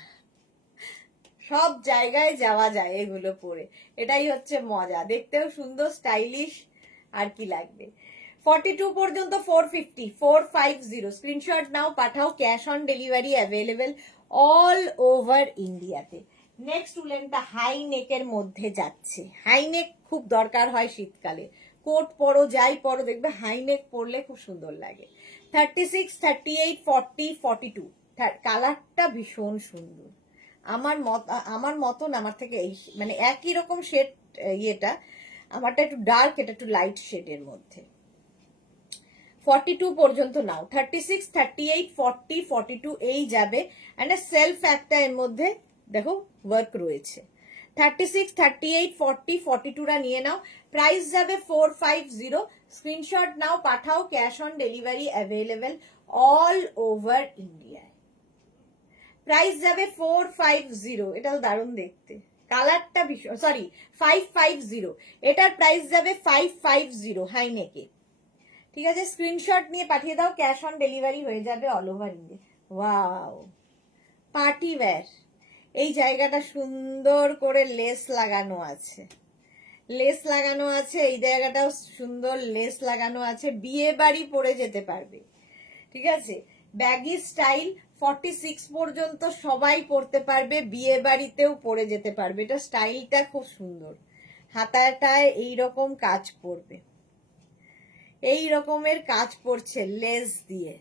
সব জায়গায় যাওয়া যায় এগুলো পরে, এটাই হচ্ছে মজা, দেখতেও সুন্দর, স্টাইলিশ, আর কি লাগবে। 42 পর্যন্ত 450, 450, স্ক্রিনশট নাও, পাঠাও, cash on delivery available all over ইন্ডিয়াতে। নেক্সট উলেনটা হাই নেকের মধ্যে যাচ্ছে। হাই নেক খুব দরকার হয় শীতকালে, কোট পরো যাই পরো, দেখবে হাই নেক পরলে খুব সুন্দর লাগে। 36, 38, 40, 42, কালারটা ভীষণ সুন্দর। আমার মতন, আমার থেকে এই মানে একই রকম শেড, ইয়েটা আমারটা একটু ডার্ক, এটা একটু লাইট শেডের মধ্যে। 42 পর্যন্ত নাও। 36, 38, 40, 42 এই যাবে। এন্ড সেলফ একটা এর মধ্যে দেখো ওয়ার্ক রয়েছে। 36, 38, 40, 42রা নিয়ে নাও। প্রাইস যাবে 450। স্ক্রিনশট নাও, পাঠাও, cash on delivery available all over ইন্ডিয়ায়। প্রাইস যাবে 450। এটাও দারুণ দেখতে, কালারটা ভীষণ, সরি 550। এটার প্রাইস যাবে 550 হাই নেকে। ঠিক আছে, স্ক্রিনশট নিয়ে পাঠিয়ে দাও, ক্যাশ অন ডেলিভারি হয়ে যাবে all over India. Wow, party wear. এই জায়গাটা সুন্দর করে লেস লাগানো আছে, লেস লাগানো আছে, এই জায়গাটাও সুন্দর লেস লাগানো আছে, বিয়ে বাড়ি পরে যেতে পারবে, ঠিক আছে। ব্যাগি স্টাইল 46 পর্যন্ত সবাই পরতে পারবে, বিয়ে বাড়িতেও পরে যেতে পারবে। এটা স্টাইলটা খুব সুন্দর, হাতাটায় এইরকম কাজ পড়বে, এই রকমের কাজ পড়ছে লেস দিয়ে।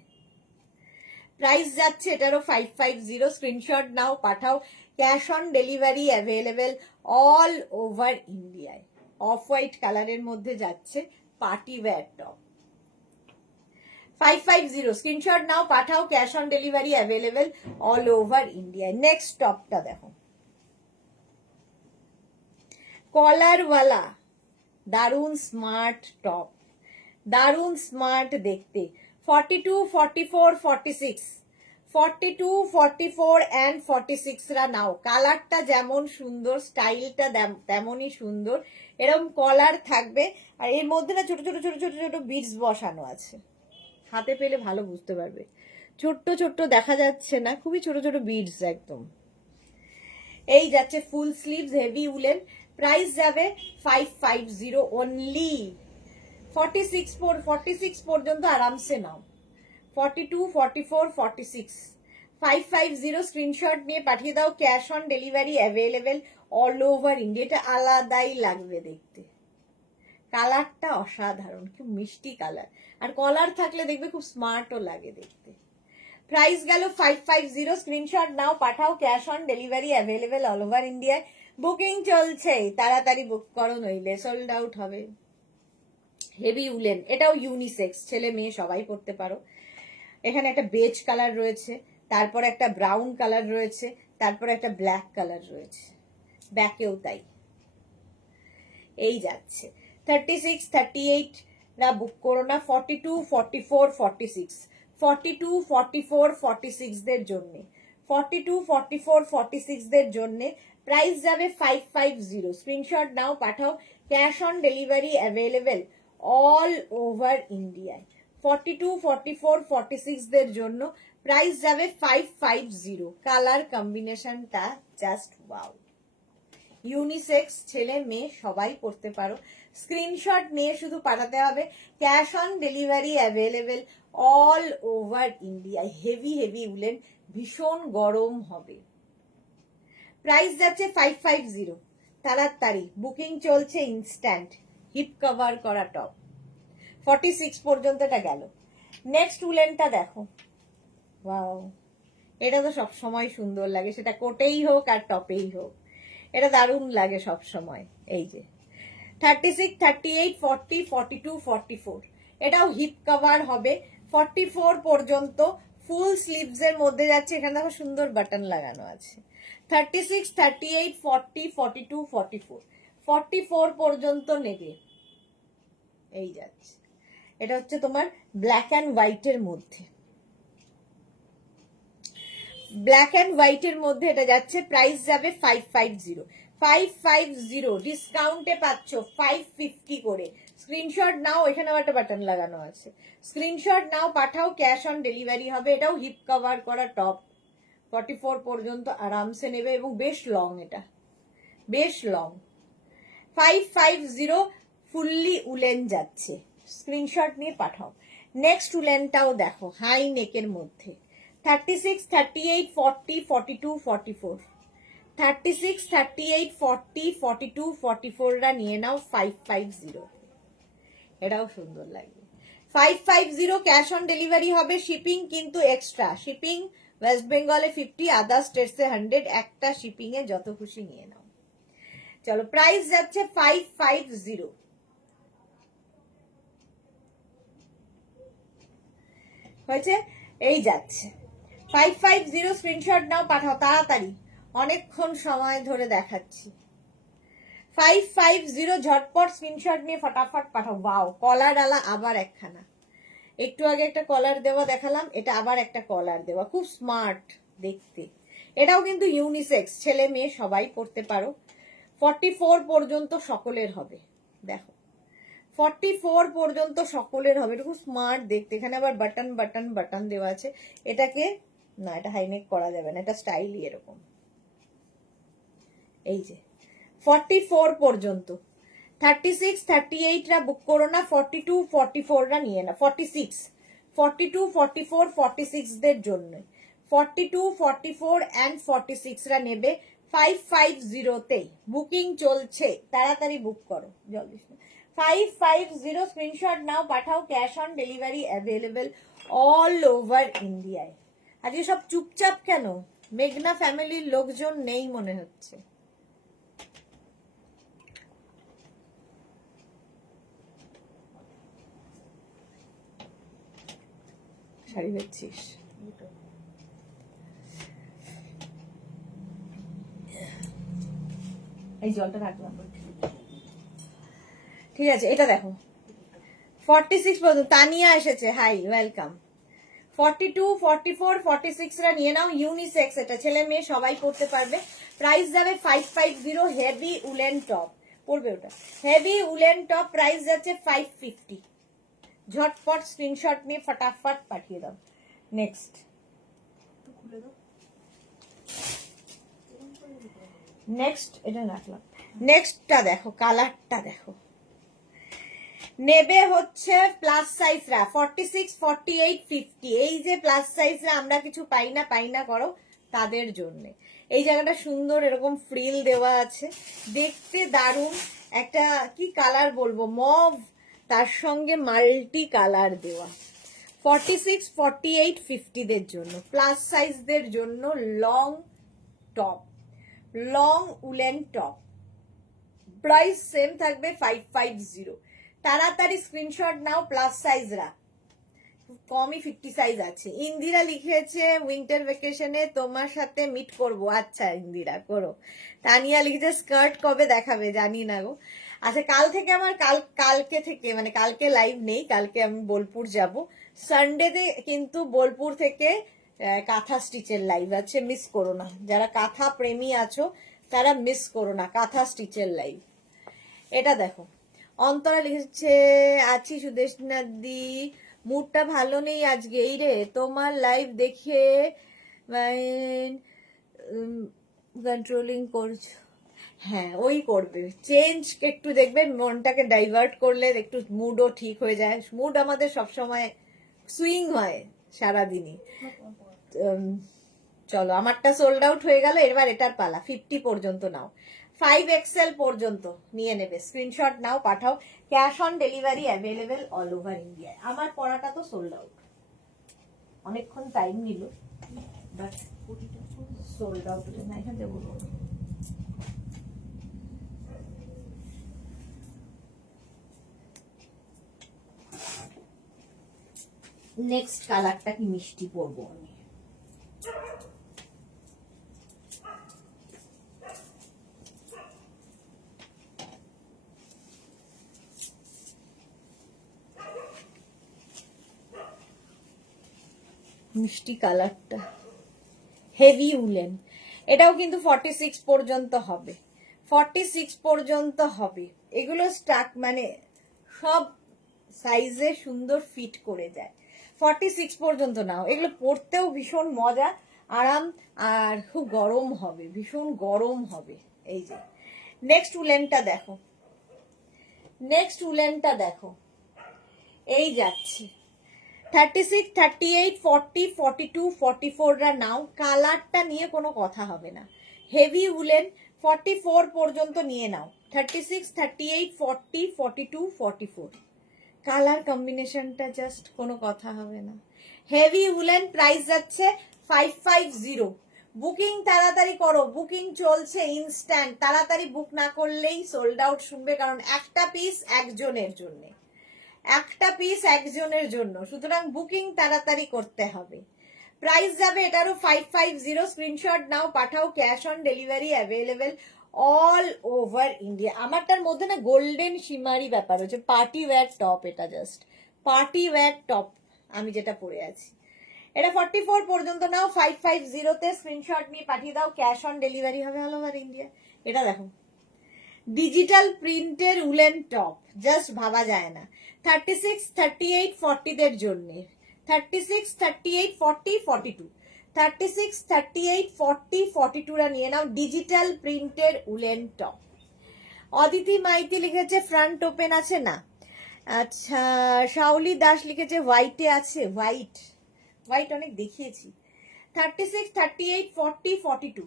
প্রাইস যাচ্ছে এটারও 550। স্ক্রিনশট নাও, পাঠাও। Cash on delivery available all over ইন্ডিয়ায়। অফ হোয়াইট কালারের মধ্যে যাচ্ছে, পার্টি ওয়্যার টপ। 550 স্ক্রিনশট নাও, পাঠাও। Cash on delivery available all over ইন্ডিয়ায়। নেক্সট টপটা দেখো, কলারওয়ালা, দারুন স্মার্ট টপ, দারুন স্মার্ট দেখতে। 42, 44, 46, 42, 44 অ্যান্ড 46 রা নাও। কালারটা যেমন সুন্দর, স্টাইলটা তেমনই সুন্দর। এরকম কলার থাকবে, আর এর মধ্যে না ছোট ছোট ছোট ছোট ছোট বিটস বসানো আছে, হাতে পেলে ভালো বুঝতে পারবে। ছোট্ট ছোট্ট দেখা যাচ্ছে না, খুবই ছোট ছোট বিটস একদম। এই যাচ্ছে ফুল স্লিভস, হেভি উলেন। প্রাইস যাবে 550 অনলি। 46 পর্যন্ত আরামসে নাও। 42, 44, 46, 550 স্ক্রিনশট নিয়ে পাঠিয়ে দাও। Cash on delivery available all over India. এটা আলাদাই লাগবে দেখতে, কালারটা অসাধারণ, খুব মিষ্টি কালার, আর কলার থাকলে দেখবে খুব স্মার্টও লাগে দেখতে। প্রাইস গেল 550। স্ক্রিনশট নাও, পাঠাও। Cash on delivery available all over ইন্ডিয়ায়। বুকিং চলছে, তাড়াতাড়ি বুক করো, নইলে সোল্ড আউট হবে। হেভি উলেন, এটাও ইউনিসেক্স, ছেলে মেয়ে সবাই পরতে পারো। এখানে একটা বেজ কালার রয়েছে, তারপর একটা ব্রাউন কালার রয়েছে, তারপর একটা ব্ল্যাক কালার রয়েছে, ব্যাকেও তাই। এই যাচ্ছে 36, 38 রা বুক করো না। 42, 44, 46, 42, 44, 46 দের জন্য, 42, 44, 46 দের জন্য প্রাইস যাবে 550। স্ক্রিনশট নাও, পাঠাও। Cash on delivery available all over ইন্ডিয়ায়। 42, 44, 46 দের জন্য প্রাইস যাবে 550। কালার কম্বিনেশনটা জাস্ট ওয়াও। ইউনিসেক্স, ছেলে মেয়ে সবাই পড়তে পারো। স্ক্রিনশট নিয়ে শুধু পাঠাতে হবে। Cash on delivery available all over India. Heavy heavy woollen, ভীষণ গরম হবে। প্রাইস যাচ্ছে 550। তাড়াতাড়ি বুকিং চলছে, ইনস্ট্যান্ট। হিপ কভার করা টপ, 46 পর্যন্ত এটা গেল। নেক্সট উলেনটা দেখো, ওয়াও, এটা তো সব সময় সুন্দর লাগে, সেটা কোটেই হোক আর টপেই হোক, এটা দারুণ লাগে সব সময়। এই যে 36, 38, 40, 42, 44, এটাও হিপ কভার হবে। 44 পর্যন্ত ফুল স্লিভস এর মধ্যে যাচ্ছে। এখানে দেখো সুন্দর বাটন লাগানো আছে। 36, 38, 40, 42, 44, 44 পর্যন্ত নেবে। এই যাচ্ছে, এটা হচ্ছে তোমার ব্ল্যাক অ্যান্ড হোয়াইটের মধ্যে, ব্ল্যাক অ্যান্ড হোয়াইটের মধ্যে এটা যাচ্ছে। প্রাইস যাবে 550। 550 ডিসকাউন্টে পাচ্ছ 550 করে। স্ক্রিনশট নাও, এখানে একটা বাটন লাগানো আছে, স্ক্রিনশট নাও, পাঠাও। ক্যাশ অন ডেলিভারি হবে। এটাও হিপ কভার করা টপ, 44 পর্যন্ত আরামসে নেবে, এবং বেশ লং, এটা বেশ লং। 550 ফুললি উলেন যাচ্ছে, স্ক্রিনশট নিয়ে পাঠাও। নেক্সট উলেনটাও দেখো, হাই নেকের মধ্যে। 36, 38, 40, 42, 44, 36, 38, 40, 42, 44 রা নিয়ে নাও 550। এটাও সুন্দর লাগবে। 550 ক্যাশ অন ডেলিভারি হবে। শিপিং কিন্তু এক্সট্রা, শিপিং ওয়েস্ট বেঙ্গলে 50, আদার স্টেটসে 100। একটা শিপিং এ যত খুশি নিয়ে নাও। চলো, প্রাইস যাচ্ছে 550। হয়েছে, এই যাচ্ছে 550। স্ক্রিনশট নাও, পাঠাও তাড়াতাড়ি, অনেকক্ষণ সময় ধরে দেখাচ্ছি। 550 ঝটপট স্ক্রিনশট নিয়ে ফটাফট পাঠাও। ওয়াও, কলার আলা আবার একখানা, একটু আগে একটা কলার দেওয়া দেখালাম, এটা আবার একটা কলার দেওয়া, খুব স্মার্ট দেখতে। এটাও কিন্তু ইউনিসেক্স, ছেলে মেয়ে সবাই পড়তে পারো। 44 পর্যন্ত সকলের হবে, দেখো 44 পর্যন্ত সকলের হবে। এটা খুব স্মার্ট দেখতে। এখানে আবার বাটন বাটন বাটন দেওয়া আছে। এটাকে না, এটা হাইনেক করা যাবে না, এটা স্টাইলি এরকম। এই যে 44 পর্যন্ত 36 38রা বুক করো না, 42 44রা নিয়ে না, 46 42 44 46 দের জন্য, 42 44 and 46রা নেবে 550 বুকিং চলছে, তাড়াতাড়ি বুক করো জলদি। 550 স্ক্রিনশট নাও, পাঠাও, cash on delivery available all over ইন্ডিয়ায়। আজকে সব চুপচাপ কেন? মেঘনা ফ্যামিলির লোকজন নেই মনে হচ্ছে। শাড়ি বেচছিস? এই জলটা রাখলাম। ঠিক আছে, এটা দেখো 46 পর্যন্ত তানিয়া এসেছে, হাই ওয়েলকাম। 42 44 46রা নিয়ে নাও, ইউনিসেক্স, এটা ছেলে মেয়ে সবাই পড়তে পারবে। প্রাইস যাবে 550, হেভি উলেন টপ পড়বে ওটা, হেভি উলেন টপ প্রাইস যাচ্ছে 550। ঝটপট স্ক্রিনশট নিয়ে ফটাফট পাঠিয়ে দাও। নেক্সট খুলে দাও। নেক্সট এটা রাখলাম। নেক্সটটা দেখো, কালারটা দেখো, নেবে হচ্ছে প্লাস সাইজরা 46 48 50। এই যে প্লাস সাইজরা আমরা কিছু পাই না করো তাদের জন্য। এই জায়গাটা সুন্দর এরকম ফ্রিল দেওয়া আছে, দেখতে দারুণ। একটা কি কালার বলবো, মভ, তার সঙ্গে মাল্টি কালার দেওয়া। 46 48 50 দের জন্য, প্লাস সাইজদের জন্য long top, long woollen top, price same থাকবে 550। তাড়াতাড়ি স্ক্রিনশট নাও, প্লাস সাইজরা কমই 50 সাইজ আছে। ইন্দিরা লিখেছে উইন্টার ভ্যাকেশনে তোমার সাথে মিট করব। আচ্ছা ইন্দিরা করো। তানিয়া লিখেছে স্কার্ট কবে দেখাবে, জানি না গো। আচ্ছা কাল থেকে আমার কালকে থেকে মানে কালকে লাইভ নেই, কালকে আমি বোলপুর যাব। সানডেতে কিন্তু বোলপুর থেকে কাঁথা স্টিচের লাইভ আছে, মিস করো না। যারা কাঁথা প্রেমী আছো তারা মিস করো না কাঁথা স্টিচের লাইভ। এটা দেখো, অন্তরা লিখেছে আছি সুদেশনা দি, মুডটা ভালো নেই আজকে। এই রে তোমার লাইভ দেখে কন্ট্রোলিং করছো। হ্যাঁ ওই করবে, চেঞ্জ একটু দেখবে, মনটাকে ডাইভার্ট করলে একটু মুডও ঠিক হয়ে যায়। মুড আমাদের সবসময় সুইং হয় সারাদিনই। চলো আমারটা সোল্ড আউট হয়ে গেল, এবার এটার পালা। 50 পর্যন্ত নাও, 5XL পর্যন্ত নিয়ে নেবে, স্ক্রিনশট নাও, পাঠাও, cash on delivery available all over ইন্ডিয়ায়। আমার পড়াটা তো সোল্ড আউট, অনেকক্ষণ টাইম নিল, বাট সোল্ড আউট না। এখান থেকে বলবো নেক্সট কালারটা কি মিষ্টি পরবো আমি। মিষ্টি কালারটা, হেভি উলেন, এটাও কিন্তু 46 পর্যন্ত হবে, 46 পর্যন্ত হবে। এগুলো স্টাক মানে সব সাইজে সুন্দর ফিট করে যায়। 46 পর্যন্ত নাও, এগুলো পরতেও ভীষণ মজা, আরাম, আর খুব গরম হবে, ভীষণ গরম হবে। এই যে নেক্সট উলেনটা দেখো, নেক্সট উলেনটা দেখো, এই যাচ্ছে 36 38 40 42 44রা নাও, কালারটা নিয়ে কোনো কথা হবে না। হেভি উলেন 44 পর্যন্ত নিয়ে নাও, 36 38 40 42 44 কালার কম্বিনেশনটা জাস্ট কোনো কথা হবে না। হেভি উলেন প্রাইস যাচ্ছে 550। বুকিং তাড়াতাড়ি করো, বুকিং চলছে ইনস্ট্যান্ট, তাড়াতাড়ি বুক না করলেই সোল্ড আউট শুনবে, কারণ একটা পিস একজনের জন্য, একটা পিস একজনের জন্য, সুতরাং বুকিং তাড়াতাড়ি করতে হবে। প্রাইস যাবে এটারও 550, স্ক্রিনশট নাও, পাঠাও, cash on delivery available all over India. আমারটার মধ্যে না গোল্ডেন শিমারি ব্যাপার হচ্ছে, পার্টি ওয়্যার টপ, এটা জাস্ট পার্টি ওয়্যার টপ আমি যেটা পরে আছি। এটা 44 পর্যন্ত নাও, 550তে স্ক্রিনশট নিয়ে পাঠিয়ে দাও, ক্যাশ অন ডেলিভারি হবে অল ওভার ইন্ডিয়া। এটা দেখো ডিজিটাল প্রিন্টের উলেন টপ, জাস্ট ভাবা যায় না। 36 38 40 দের জন্য, 36 38 40 42, 36 38 40 42রা নিয়ে নাও, ডিজিটাল প্রিন্টের উলেন টপ। অদিতি মাইতি লিখেছে ফ্রন্ট ওপেন আছে না। আচ্ছা, শাওলি দাস লিখেছে হোয়াইটে আছে। হোয়াইট হোয়াইট অনেক দেখিয়েছি। 36, 38, 40, 42,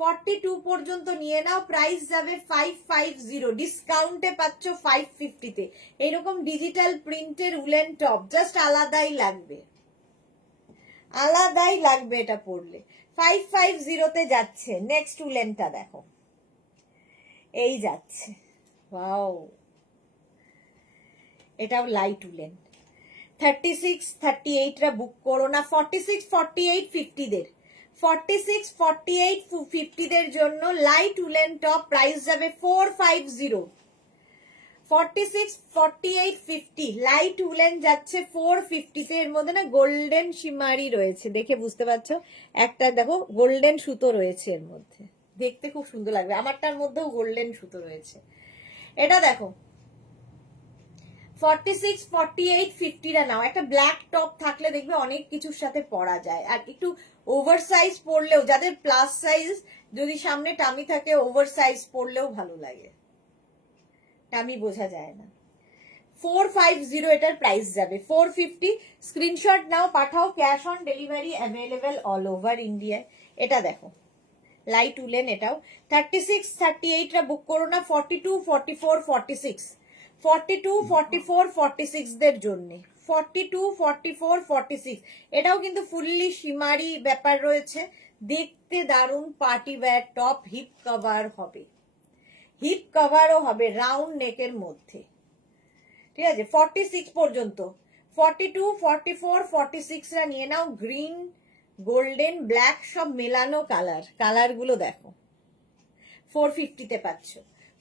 42 পর্যন্ত নিয়ে নাও। প্রাইস যাবে 550, ডিসকাউন্টে পাচ্ছ 550-তে। এইরকম ডিজিটাল প্রিন্টের উলেন টপ জাস্ট আলাদাই লাগবে, আলাদাই লাগবে এটা পরলে। 550-তে যাচ্ছে। নেক্সট উলেনটা দেখো, এই যাচ্ছে। ওয়াও, এটাও লাইট উলেন। 36, 38রা বুক করো না। 46, 48, 50-দের, 46, 48, 50-দের জন্য লাইট উলেন টপ প্রাইস যাবে 450। 46, 48, 50 লাইট উলেন যাচ্ছে 450-তে। এর মধ্যে না গোল্ডেন শিমারি রয়েছে, দেখে বুঝতে পারছো। একটা দেখো গোল্ডেন সুতো রয়েছে এর মধ্যে, দেখতে খুব সুন্দর লাগবে। আমারটার মধ্যেও গোল্ডেন সুতো রয়েছে। এটা দেখো 46, 48, 50রা নাও। একটা ব্ল্যাক টপ থাকলে দেখবে অনেক কিছুর সাথে পরা যায়। আর একটু ওভার সাইজ পরলেও, যাদের প্লাস সাইজ যদি সামনে টামি থাকে, ওভার সাইজ পরলেও ভালো লাগে, টামি বোঝা যায় না। 450 এটার প্রাইস যাবে। 450 স্ক্রিনশট নাও, পাঠাও। Cash on delivery available all over ইন্ডিয়ায়। এটা দেখো লাইট উলেন, এটাও 36, 38রা বুক করো না। 42, 44, 46, 42, 44, 46-দের জন্য। 42, 44, 46 এটাও কিন্তু ফুললি শিমারি ব্যাপার রয়েছে, দেখতে দারুণ party wear top. Hip cover হবে, হিপ কভারও হবে রাউন্ড নেকের মধ্যে, ঠিক আছে। 46 পর্যন্ত। 42, 44, 46রা নিয়ে নাও। গ্রিন, গোল্ডেন, ব্ল্যাক সব মেলানো কালার, কালারগুলো দেখো। 450-তে পাচ্ছ।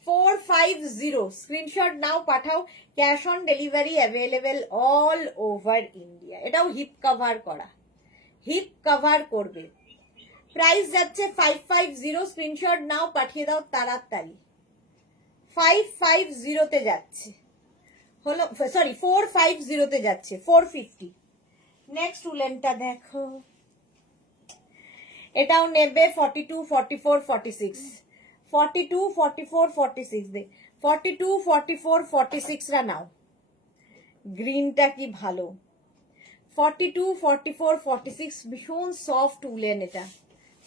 450 স্ক্রিনশট নাও, পাঠাও। Cash on delivery available all over India. এটাও হিপ কভার করা, হিপ কভার করবে। প্রাইস যাচ্ছে 550, স্ক্রিনশট নাও, পাঠিয়ে দাও তাড়াতাড়ি। 550-তে যাচ্ছে, হলো সরি 450-তে যাচ্ছে। 450। নেক্সট উলেনটা দেখো, এটাও নেবে 42, 44, 46, 42, 44, 46 দে। 42, 44, 46রা নাও। গ্রিনটা কি ভালো। 42, 44, 46 ভীষণ সফট উলেন এটা।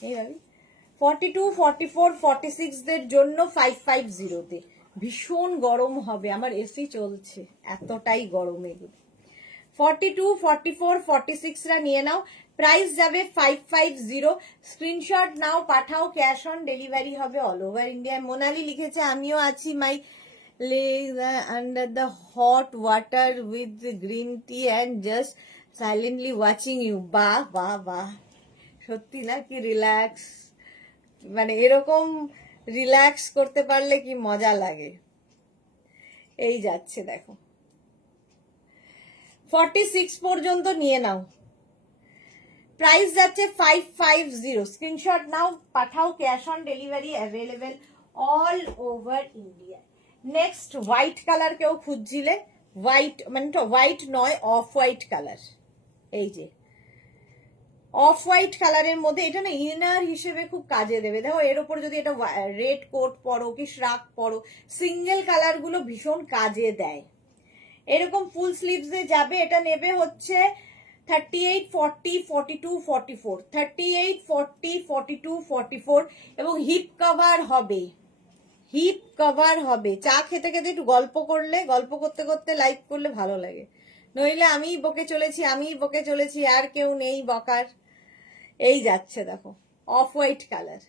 এই ভাবি 42, 44, 46-দের জন্য 550-তে। ভীষণ গরম হবে, আমার এসি চলছে, এতটাই গরম এগুলো। 42, 44, 46রা নিয়ে নাও। প্রাইস যাবে 550। স্ক্রিনশট নাও, পাঠাও। ক্যাশ অন ডেলিভারি হবে অল ওভার ইন্ডিয়া। মোনালি লিখেছে আমিও আছি মাই legs under the hot water with green tea and just silently watching you. বাহ বাহ বাহ, সত্যি না কি রিল্যাক্স, মানে এরকম রিল্যাক্স করতে পারলে কি মজা লাগে। এই যাচ্ছে দেখো 46 পর্যন্ত নিয়ে নাও। প্রাইস যাচ্ছে 550। স্ক্রিনশট নাও, পাঠাও। Cash on delivery available all over India. Next white colour কেউ খুঁজছিলে, হোয়াইট মানে তো হোয়াইট নয়, অফ হোয়াইট কালার। এই যে অফ হোয়াইট কালারের মধ্যে, এটা না ইনার হিসেবে খুব কাজে দেবে। দেখো এর উপর যদি এটা রেড কোট পরো কি শ্রাক পরো, সিঙ্গেল কালার গুলো ভীষণ কাজে দেয়। এরকম ফুল স্লিভসে যাবে। এটা নেবে হচ্ছে 38, 40, 42, 44, 38, 40, 42, 44 এবং হিপ কভার হবে, হিপ কভার হবে। চা খেতে খেতে একটু গল্প করলে, গল্প করতে করতে লাইক করলে ভালো লাগে, নইলে আমিই বকে চলেছি, আমিই বকে চলেছি, আর কেউ নেই বকার। এই যাচ্ছে দেখো off white colour,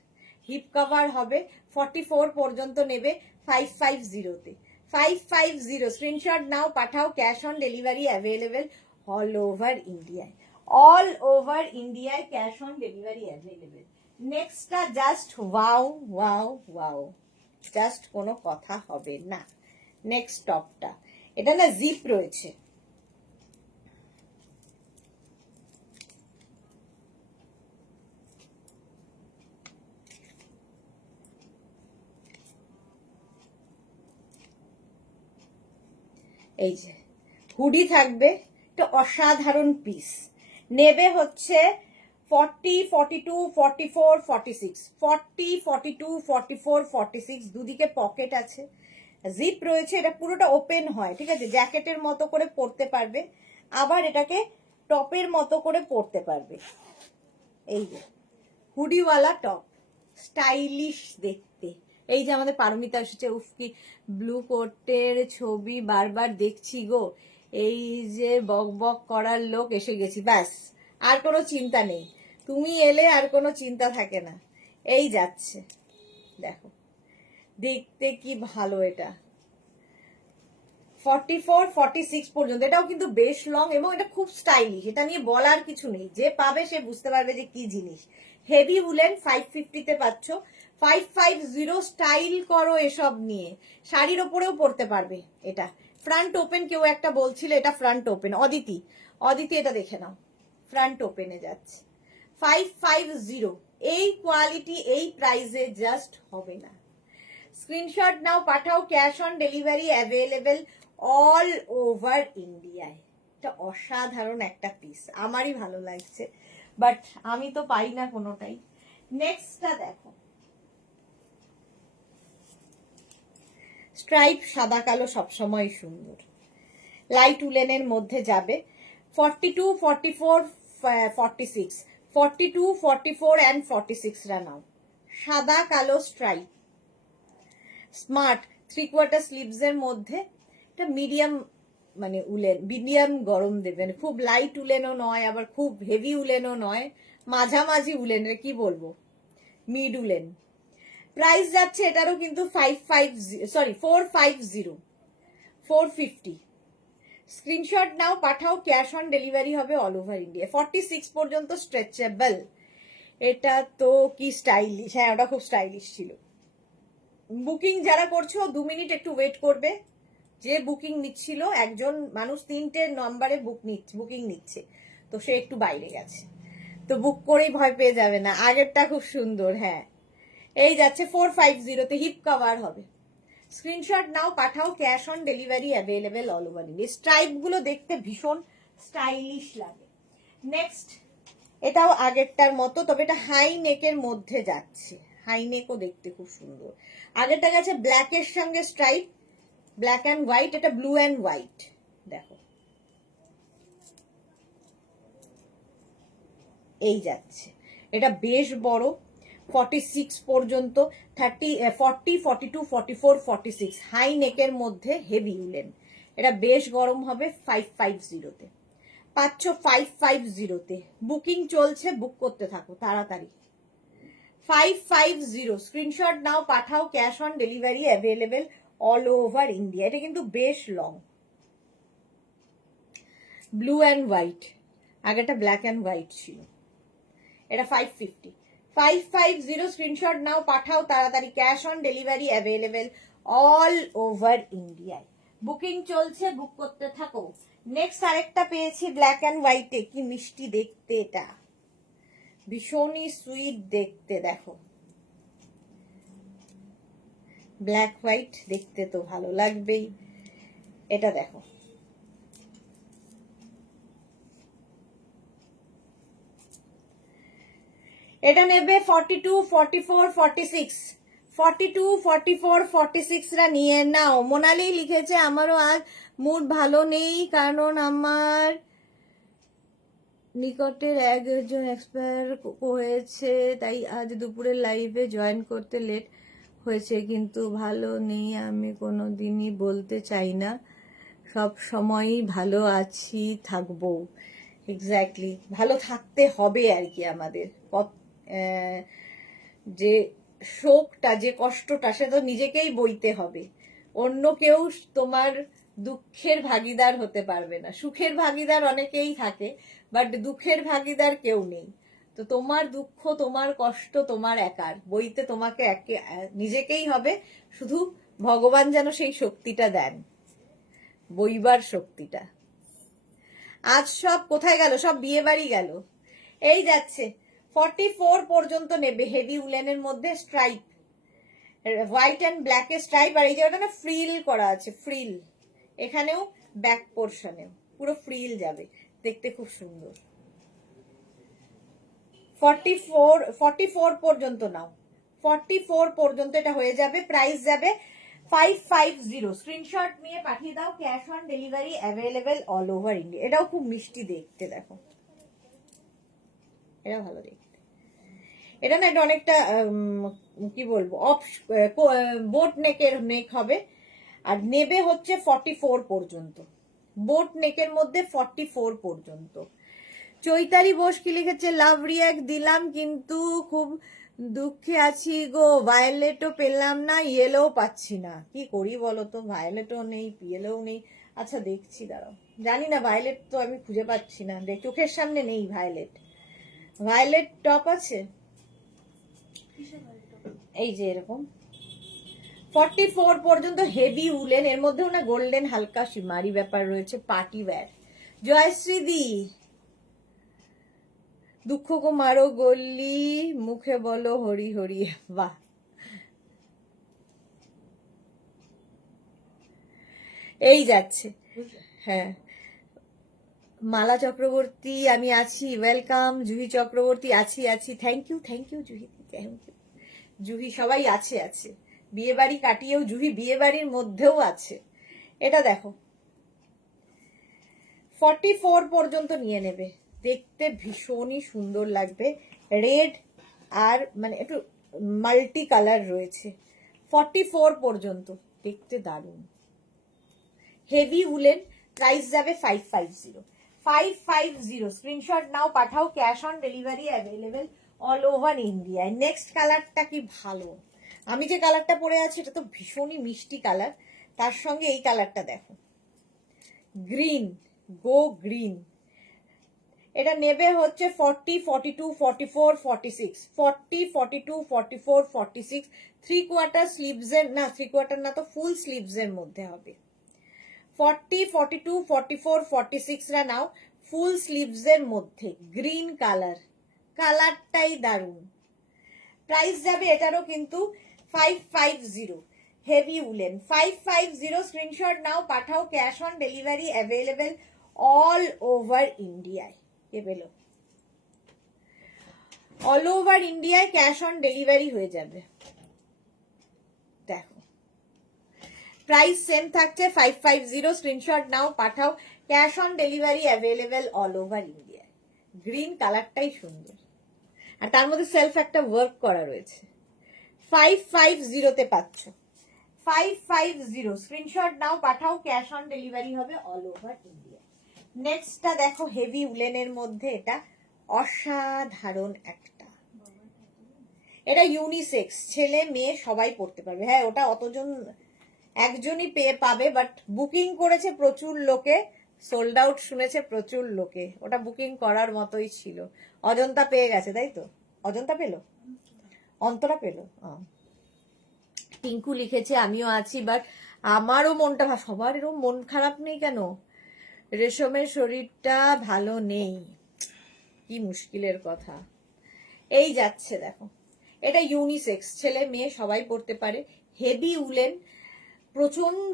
hip cover হবে। 44 পর্যন্ত নেবে 550-তে। 550 স্ক্রিনশট নাও, পাঠাও। Cash on delivery available all over ইন্ডিয়ায়, অল ওভার ইন্ডিয়ায় ক্যাশ অন ডেলিভারি অ্যাভেলেবেল। নেক্সটটা just wow wow wow, just কোনো কথা হবে না। নেক্সট টপটা, এটা না জিপ রয়েছে, এই যে হুডি থাকবে, এটা অসাধারণ পিস। নেবে হচ্ছে 40, 42, 44, 46, 40, 42, 44, 46 দুদিকে পকেট আছে, জিপ রয়েছে, এটা পুরোটা ওপেন হয়, ঠিক আছে, জ্যাকেটের মতো করে পরতে পারবে, আবার এটাকে টপের মতো করে পরতে পারবে। এই যে হুডিওয়ালা টপ, স্টাইলিশ দেখতে। এই যে আমাদের পারমিতা এসেছে, উফকি ব্লু কোটের ছবি বারবার দেখছি গো, এই যে বক বক করার লোক এসে গেছি, ব্যাস আর কোনো চিন্তা নেই, তুমি এলে আর কোনো চিন্তা থাকে না। এই যাচ্ছে, দেখো দেখতে কি ভালো, এটা 44, 46 পর্যন্ত, এটাও কিন্তু বেশ লং এবং এটা খুব স্টাইলিশ, এটা নিয়ে বলার কিছু নেই, যে পাবে সে বুঝতে পারবে যে কি জিনিস। হেভি উলেন 550 তে পাচ্ছ, 550, স্টাইল করো এসব নিয়ে, শাড়ির ওপরেও পরতে পারবে। এটা ফ্রন্ট ওপেন, কেউ একটা বলছিল এটা ফ্রন্ট ওপেন, অদিতি, অদিতি এটা দেখে নাও, ফ্রন্ট ওপেনে যাচ্ছে 550, এই কোয়ালিটি এই প্রাইসে জাস্ট হবে না। স্ক্রিনশট নাও, পাঠাও, cash on delivery available all over ইন্ডিয়ায়। এটা অসাধারণ একটা পিস, আমারই ভালো লাগছে, বাট আমি তো পাই না কোনোটাই। নেক্সটটা দেখো, স্ট্রাইপ সাদা কালো সবসময় সুন্দর, লাইট উলেনের মধ্যে যাবে, 42, 44, 46, 42, 44 অ্যান্ড 46 রা নাও, সাদা কালো স্ট্রাইপ, স্মার্ট 3/4 স্লিভস এর মধ্যে, এটা মিডিয়াম মানে উলেন, মিডিয়াম গরম দেবেন, খুব লাইট উলেনও নয় আবার খুব হেভি উলেনও নয়, মাঝামাঝি উলেনের কি বলবো, মিড উলেন। প্রাইস যাচ্ছে এটারও কিন্তু 450, 450। স্ক্রিনশট নাও, পাঠাও, ক্যাশ অন ডেলিভারি হবে অল ওভার ইন্ডিয়া। 46 পর্যন্ত স্ট্রেচেবল, এটা তো কি স্টাইলিশ, হ্যাঁ ওটা খুব স্টাইলিশ ছিল। বুকিং যারা করছো 2 মিনিট একটু ওয়েট করবে, যে বুকিং নিচ্ছিল একজন মানুষ 3টে নম্বরে বুকিং নিচ্ছে, তো সে একটু বাইরে গেছে, তো বুক করেই ভয় পেয়ে যাবে না, আগেরটা খুব সুন্দর। হ্যাঁ এই যাচ্ছে 450 তে, হিপ কভার হবে। স্ক্রিনশট নাও, পাঠাও, cash on delivery available all over India. Stripe গুলো দেখতে ভীষণ স্টাইলিশ লাগে। নেক্সট, এটাও আগেরটার মতো, তবে এটা হাই নেকের মধ্যে যাচ্ছে, হাই নেকও দেখতে খুব সুন্দর। আগেরটা গেছে ব্ল্যাক এর সঙ্গে স্ট্রাইপ, ব্ল্যাক অ্যান্ড হোয়াইট, এটা ব্লু অ্যান্ড হোয়াইট, দেখো এই যাচ্ছে, এটা বেশ বড়, 46 পর্যন্ত, 40, 42, 44, 46 হাই নেকের মধ্যে হেভি উলেন, এটা বেশ গরম হবে। 550 তে পাচ্ছ, 550 তে বুকিং চলছে, বুক করতে থাকো তাড়াতাড়ি। 550, স্ক্রিনশট নাও, পাঠাও, cash on delivery available all over India. এটা কিন্তু বেশ লং, ব্লু অ্যান্ড হোয়াইট, আগেটা ব্ল্যাক অ্যান্ড হোয়াইট ছিল, এটা 550, 550, স্ক্রিনশট নাও, পাঠাও তাড়াতাড়ি, cash on delivery available all over ইন্ডিয়ায়, বুকিং চলছে, বুক করতে থাকো। নেক্সট আরেকটা পেয়েছি ব্ল্যাক অ্যান্ড হোয়াইটে, কি মিষ্টি দেখতে, এটা ভীষণই সুইট দেখতে, দেখো ব্ল্যাক হোয়াইট দেখতে তো ভালো লাগবেই, এটা দেখো এটা নেবে 42, 44, 46, 42, 44, 46 রা নিয়ে নাও। মোনালি লিখেছে আমারও আজ মুড ভালো নেই, কারণ আমার নিকটের একজন এক্সপায়ার হয়েছে, তাই আজ দুপুরে লাইভে জয়েন করতে লেট হয়েছে, কিন্তু ভালো নেই আমি কোনোদিনই বলতে চাই না, সব সময়ই ভালো আছি, থাকবো। এক্স্যাক্টলি, ভালো থাকতে হবে আর কি আমাদের, যে শোকটা, যে কষ্টটা, সে তো নিজেকেই বইতে হবে, অন্য কেউ তোমার দুঃখের ভাগিদার হতে পারবে না। সুখের ভাগিদার অনেকেই থাকে, বাট দুঃখের ভাগিদার কেউ নেই। তো তোমার দুঃখ, তোমার কষ্ট তোমার একার, বইতে তোমাকে নিজেকেই হবে, শুধু ভগবান যেন সেই শক্তিটা দেন, বইবার শক্তিটা। আজ সব কোথায় গেল, সব বিয়ে বাড়ি গেল। এই যাচ্ছে 44 পর্যন্ত নেবে, হেভি উলেনের মধ্যে স্ট্রাইপ, হোয়াইট অ্যান্ড ব্ল্যাক এর স্ট্রাইপ, আর এই যে ওটা না ফ্রিল করা আছে, ফ্রিল এখানেও, ব্যাক পোর্শনেও পুরো ফ্রিল যাবে, দেখতে খুব সুন্দর। 44 পর্যন্ত নাও, 44 পর্যন্ত এটা হয়ে যাবে। প্রাইস যাবে 550। স্ক্রিনশট নিয়ে পাঠিয়ে দাও, cash on delivery available all over India. এটাও খুব মিষ্টি দেখতে, দেখো এটা ভালো দেখতে। এটা না, এটা অনেকটা কি বলবো, বোট নেকের নেক হবে, আর নেবে হচ্ছে 44 পর্যন্ত। বোট নেকের মধ্যে 44 পর্যন্ত। চৈতালি বোস কি লিখেছে, লাভ রিয়াক্ট দিলাম কিন্তু খুব দুঃখে আছি গো, ভায়োলেটও পেলাম না, ইয়েলো পাচ্ছি না, কি করি বলো তো, ভায়োলেটও নেই, ইয়েলোও নেই। আচ্ছা দেখছি, দাঁড়াও, জানি না, ভায়োলেট তো আমি খুঁজে পাচ্ছি না, চোখের সামনে নেই ভায়োলেট। ভায়োলেট টপ আছে এই যে এরকম 44 পর্যন্ত, হেভি উলেন, এর মধ্যেও না গোল্ডেন হালকা শিমারি ব্যাপার রয়েছে, পার্টি ওয়্যার। জয়শ্রী দি, দুঃখ কো মারো গল্লি, মুখে বলো হরি হরি, বাহ। এই যাচ্ছে, হ্যাঁ। মালা চক্রবর্তী, আমি আছি, ওয়েলকাম। জুহি চক্রবর্তী, আছি আছি, thank you Juhi, thank you Juhi, সবাই আছে। বিয়ে বাড়ি কাটিয়েও জুহি বিয়ে বাড়ির মধ্যেও আছে। এটা দেখো 44 পর্যন্ত নিয়ে নেবে, দেখতে ভীষণই সুন্দর লাগবে। রেড আর মানে একটু মাল্টি কালার রয়েছে, 44 পর্যন্ত, দেখতে দারুণ। হেভি উলেন, প্রাইস যাবে 550। স্ক্রিনশট নাও, পাঠাও, cash on delivery available all over ইন্ডিয়ায়। নেক্সট কালারটা কি ভালো, আমি যে কালারটা পরে আছি এটা তো ভীষণই মিষ্টি কালার, তার সঙ্গে এই কালারটা দেখো, গ্রিন, গো গ্রিন। এটা নেবে হচ্ছে 40, 42, 44, 46, 40, 42, 44, 46। 3/4 স্লিভস এর না, 3/4 না তো ফুল স্লিভস এর মধ্যে হবে। 40, 42, 44, 46 রা নাও, ফুল স্লিভস এর মধ্যে, গ্রিন কালার, কালারটাই দারুন। প্রাইস যাবে এটারও কিন্তু 550, হেভি উলেন 550। স্ক্রিনশট নাও, পাঠাও, cash on delivery available all over ইন্ডিয়ায়। কে পেল? অল ওভার ইন্ডিয়ায় ক্যাশ অন ডেলিভারি হয়ে যাবে। দেখো প্রাইস সেম থাকছে 550। স্ক্রিনশট নাও, পাঠাও, cash on delivery available all over India. Green কালারটাই সুন্দর, আর তার মধ্যে সেলফ একটা ওয়ার্ক করা রয়েছে। 550 তে পাচ্ছ, 550। স্ক্রিনশট নাও, পাঠাও, ক্যাশ অন ডেলিভারি হবে অল ওভার ইন্ডিয়া। নেক্সটটা দেখো, হেভি উলেনের মধ্যে, এটা অসাধারণ একটা, এটা ইউনিসেক্স, ছেলে মেয়ে সবাই পড়তে পারবে। হ্যাঁ, ওটা অতজন একজনই পেয়ে পাবে, বাট বুকিং করেছে প্রচুর লোকে, সোল্ড আউট শুনেছে প্রচুর লোকে, ওটা বুকিং করার মতোই ছিল। অজন্তা পেয়ে গেছে, তাই তো? অজন্তা পেলো, অন্তরা পেলো, টিঙ্কু লিখেছে আমিও আছি, বাট আমারও মনটা, সবার এরকম মন খারাপ নেই কেন? রেশমের শরীরটা ভালো নেই, কি মুশকিলের কথা। এই যাচ্ছে দেখো, এটা ইউনিসেক্স, ছেলে মেয়ে সবাই পড়তে পারে, হেভি উলেন, প্রচন্ড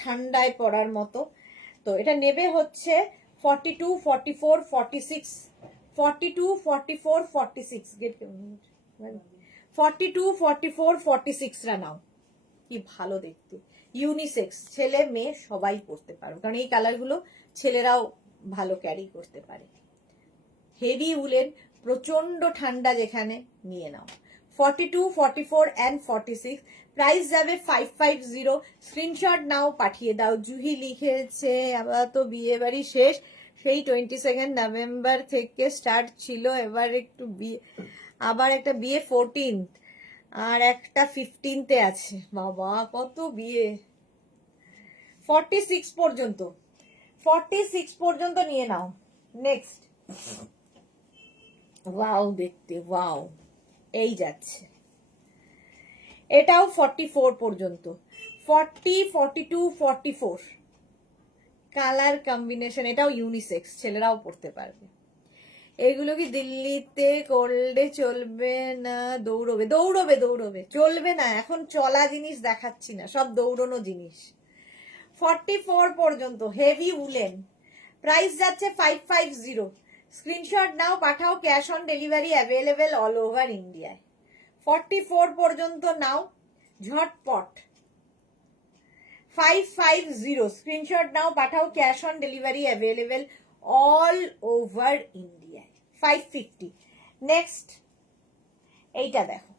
ঠান্ডায় পড়ার মতো। তো এটা নেবে হচ্ছে 42, 44, 46, 42, 44, 46, 42, 44, 46 রা নাও, কি ভালো দেখতে। ইউনিসেক্স, ছেলে মেয়ে সবাই পড়তে পারো, কারণ এই কালারগুলো ছেলেরাও ভালো ক্যারি করতে পারে। হেভি উলেন, প্রচন্ড ঠান্ডা যেখানে, নিয়ে নাও। 42, 44 and 46, প্রাইস যাবে 550। স্ক্রিনশট নাও, পাঠিয়ে দাও। জুহি লিখেছে আবার তো বিয়ে বাড়ি শেষ, সেই 22 নভেম্বর থেকে স্টার্ট ছিল, এবার একটু বিয়ে, আবার একটা বিয়ে 14 আর একটা 15-তে আছে। বাবা কত বিয়ে! 46 পর্যন্ত, 46 পর্যন্ত নিয়ে নাও। নেক্সট, ওয়াও দেখতে, ওয়াও, এই যাচ্ছে, এটাও 44 পর্যন্ত, 40, 42, 44 কালার কম্বিনেশন, এটাও ইউনিসেক্স, ছেলেরাও পড়তে পারবে। এগুলো কি দিল্লিতে করলে চলবে না? দৌড়বে, দৌড়বে, দৌড়বে, চলবে না, এখন চলা জিনিস দেখাচ্ছি না, সব দৌড়নো জিনিস। 44 পর্যন্ত, হেভি উলেন, প্রাইস যাচ্ছে 550। স্ক্রিনশট নাও, পাঠাও, cash on delivery available all over ইন্ডিয়ায়। 44 পর্যন্ত নাও ঝটপট। 550 স্ক্রিনশট নাও, পাঠাও, cash on delivery available all over ইন্ডিয়ায়। 550। নেক্সট এইটা দেখো,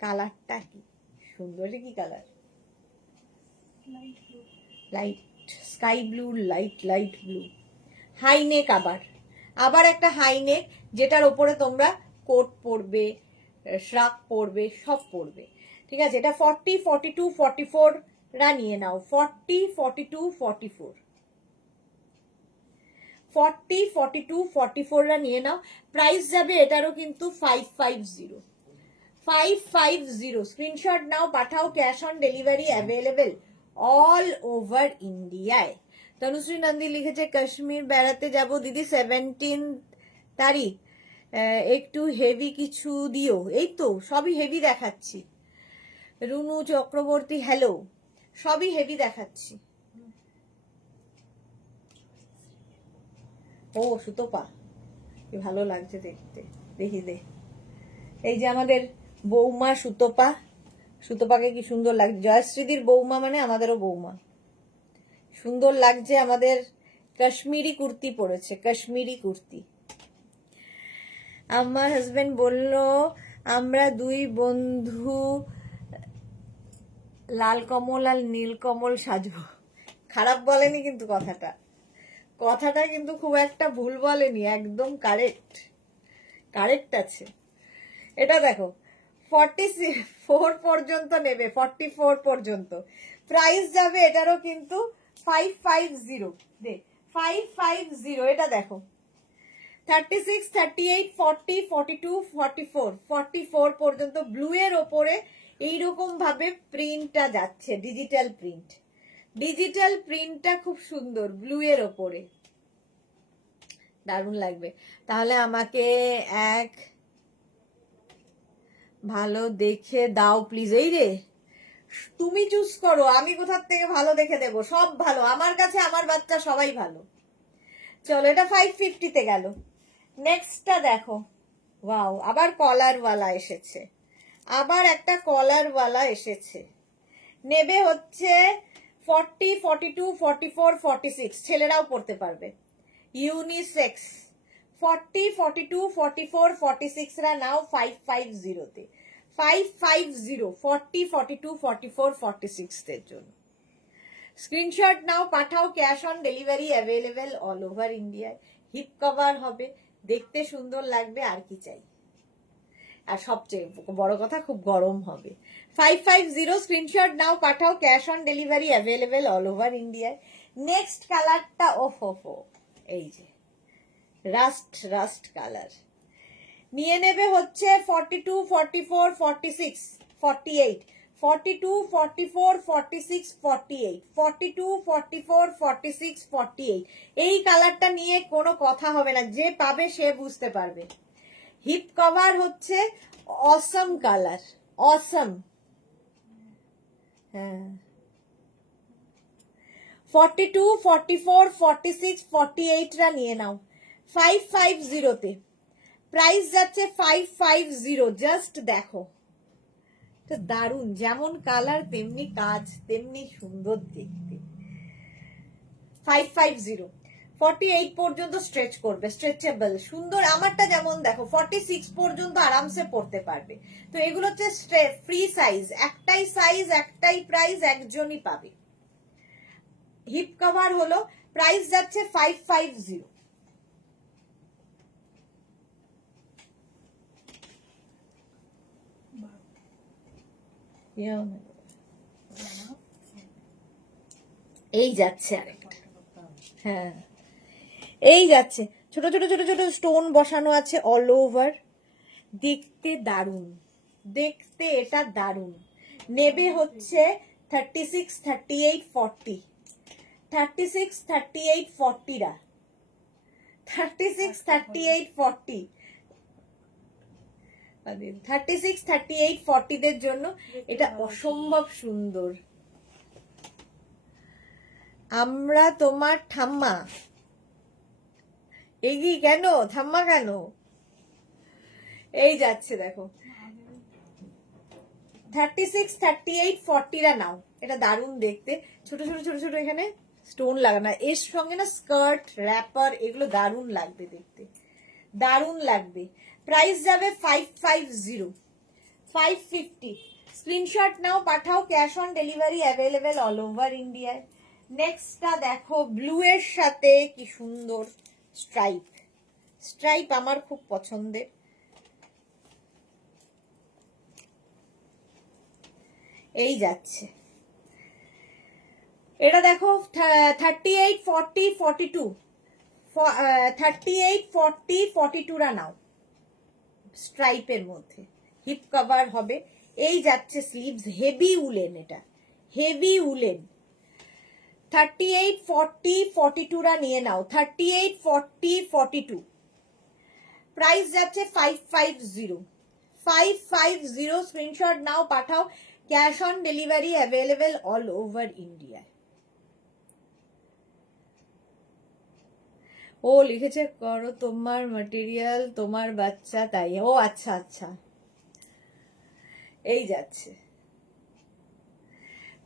কালারটা কি সুন্দর, কি colour, light blue. Light sky blue, light blue, high neck, আবার একটা হাই নেক, যেটার ওপরে তোমরা কোট পরবে, শ্রাক পরবে, সব পরবে। ঠিক আছে, এটা 40, 42, 44 রা নিয়ে নাও। 40, 42, 44, 40, 42, 44 রা নিয়ে নাও। প্রাইস যাবে এটারও কিন্তু 550। 550 স্ক্রিনশট নাও, পাঠাও, cash on delivery available all over ইন্ডিয়ায়। তনুশ্রী নন্দী লিখেছে কাশ্মীর বেড়াতে যাব দিদি 17 তারিখ, একটু হেভি কিছু দিও। এই তো সবই হেভি দেখাচ্ছি। রুনু চক্রবর্তী হ্যালো, সবই হেভি দেখাচ্ছি। ও সুতপা, কি ভালো লাগছে দেখতে, দেখি দে। এই যে আমাদের বৌমা সুতপা, সুতপাকে কি সুন্দর লাগছে। জয়শ্রীদির বৌমা মানে আমাদেরও বৌমা। সুন্দর লাগছে, আমাদের কাশ্মীরি কুর্তি পরেছে, কাশ্মীরি কুর্তি। আমার হাজবেন্ড বলল আমরা দুই বন্ধু লাল কমল আর নীল কমল সাজবো। খারাপ বলেনি কিন্তু কথাটা, কথাটা কিন্তু খুব একটা ভুল বলেনি, একদম কারেক্ট, কারেক্ট আছে। এটা দেখো 44 পর্যন্ত নেবে, 44 পর্যন্ত প্রাইস যাবে এটারও কিন্তু 550। দে 550, এটা দেখো 36, 38, 40, 42, 44, 44 পর্যন্ত ব্লু এর ওপরে এইরকম ভাবে প্রিন্টটা যাচ্ছে, ডিজিটাল প্রিন্ট। ডিজিটাল প্রিন্টটা খুব সুন্দর ব্লু এর ওপরে, দারুণ লাগবে। তাহলে আমাকে এক ভালো দেখে দাও প্লিজ। এই রে, তুমি চুজ করো, আমি কোথার থেকে ভালো দেখে দেবো, সব ভালো আমার কাছে, আমার বাচ্চা সবাই ভালো। চলো, এটা 550 তে গেল। নেক্সটটা দেখো, ওয়াও, আবার কলারওয়ালা এসেছে, আবার একটা কলারওয়ালা এসেছে। নেবে হচ্ছে 40, 42, 44, 46, ছেলেরাও পড়তে পারবে, ইউনিসেক্স। 40, 42, 44, 46 রা নাও 550 তে। 550, 40, 42, 44, 46 দের জন্য। স্ক্রিনশট নাও, পাঠাও, cash on delivery available all over ইন্ডিয়ায়। হিপ কভার হবে, দেখতে সুন্দর লাগবে, আর কি চাই। আর সবচেয়ে বড় কথা, খুব গরম হবে। 550 স্ক্রিনশট নাও, পাঠাও, cash on delivery available all over ইন্ডিয়ায়। নেক্সট কালারটা ওফো, এই যে রাস্ট কালার নিয়ে নেবে হচ্ছে 42, 44, 46, 48, 42, 44, 46, 48, 42, 44, 46, 48। এই কালারটা নিয়ে কোনো কথা হবে না, যে পাবে সে বুঝতে পারবে। হিপ কভার হচ্ছে অসম কালার, অসম। হ্যাঁ, 42, 44, 46, 48 রা নিয়ে নাও 550 তে। প্রাইস যাচ্ছে 550। জাস্ট দেখো, তো দারুন, যেমন কালার তেমনি কাজ, তেমনি সুন্দর দেখতে। 550, 48 পর্যন্ত স্ট্রেচ করবে, স্ট্রেচেবল, সুন্দর। আমারটা যেমন দেখো 46 পর্যন্ত আরামসে পড়তে পারবে। তো এগুলো হচ্ছে ফ্রি সাইজ, একটাই প্রাইস, একজনই পাবে। হিপ কভার হলো, প্রাইস যাচ্ছে 550। এই যাচ্ছে আরেকটা, হ্যাঁ এই যাচ্ছে, ছোট ছোট ছোট ছোট স্টোন বসানো আছে অল ওভার, দেখতে দারুন, দেখতে এটা দারুন। নেবে হচ্ছে 36, 38, 40, 36, 38, 40 রা, 36, 38, 40, 36, 38, 40 দের জন্য এটা অসম্ভব সুন্দর। আমরা তোমার ঠাম্মা, এগিয়ে কেন, থাম্মা কেন? এই যাচ্ছে দেখো 36, 38, 40রা নাও। এটা দারুণ দেখতে, ছোট ছোট ছোট ছোট এখানে স্টোন লাগানো, এর সঙ্গে না স্কার্ট র্যাপার এগুলো দারুণ লাগবে দেখতে, দারুণ লাগবে। প্রাইস যাবে 550, 550। স্ক্রিনশট নাও, পাঠাও, cash on delivery available all over ইন্ডিয়ায়। নেক্সটটা দেখো ব্লু এর সাথে কি সুন্দর স্ট্রাইপ, স্ট্রাইপ আমার খুব পছন্দের। এই যাচ্ছে, এটা দেখো 38, 40, 42, 38, 40, 42রা নাও স্ট্রাইপের মধ্যে, হিপ কভার হবে। এই যাচ্ছে স্লিভস, হেভি উলেন, এটা হেভি উলেন। 38, 40, 42রা নিয়ে নাও, 38, 40, 42। প্রাইস যাচ্ছে 550, 550। স্ক্রিনশট নাও, পাঠাও, cash on delivery available all over India. ও লিখেছে করো তোমার ম্যাটেরিয়াল তোমার বাচ্চা তাই, ও আচ্ছা আচ্ছা। এই যাচ্ছে,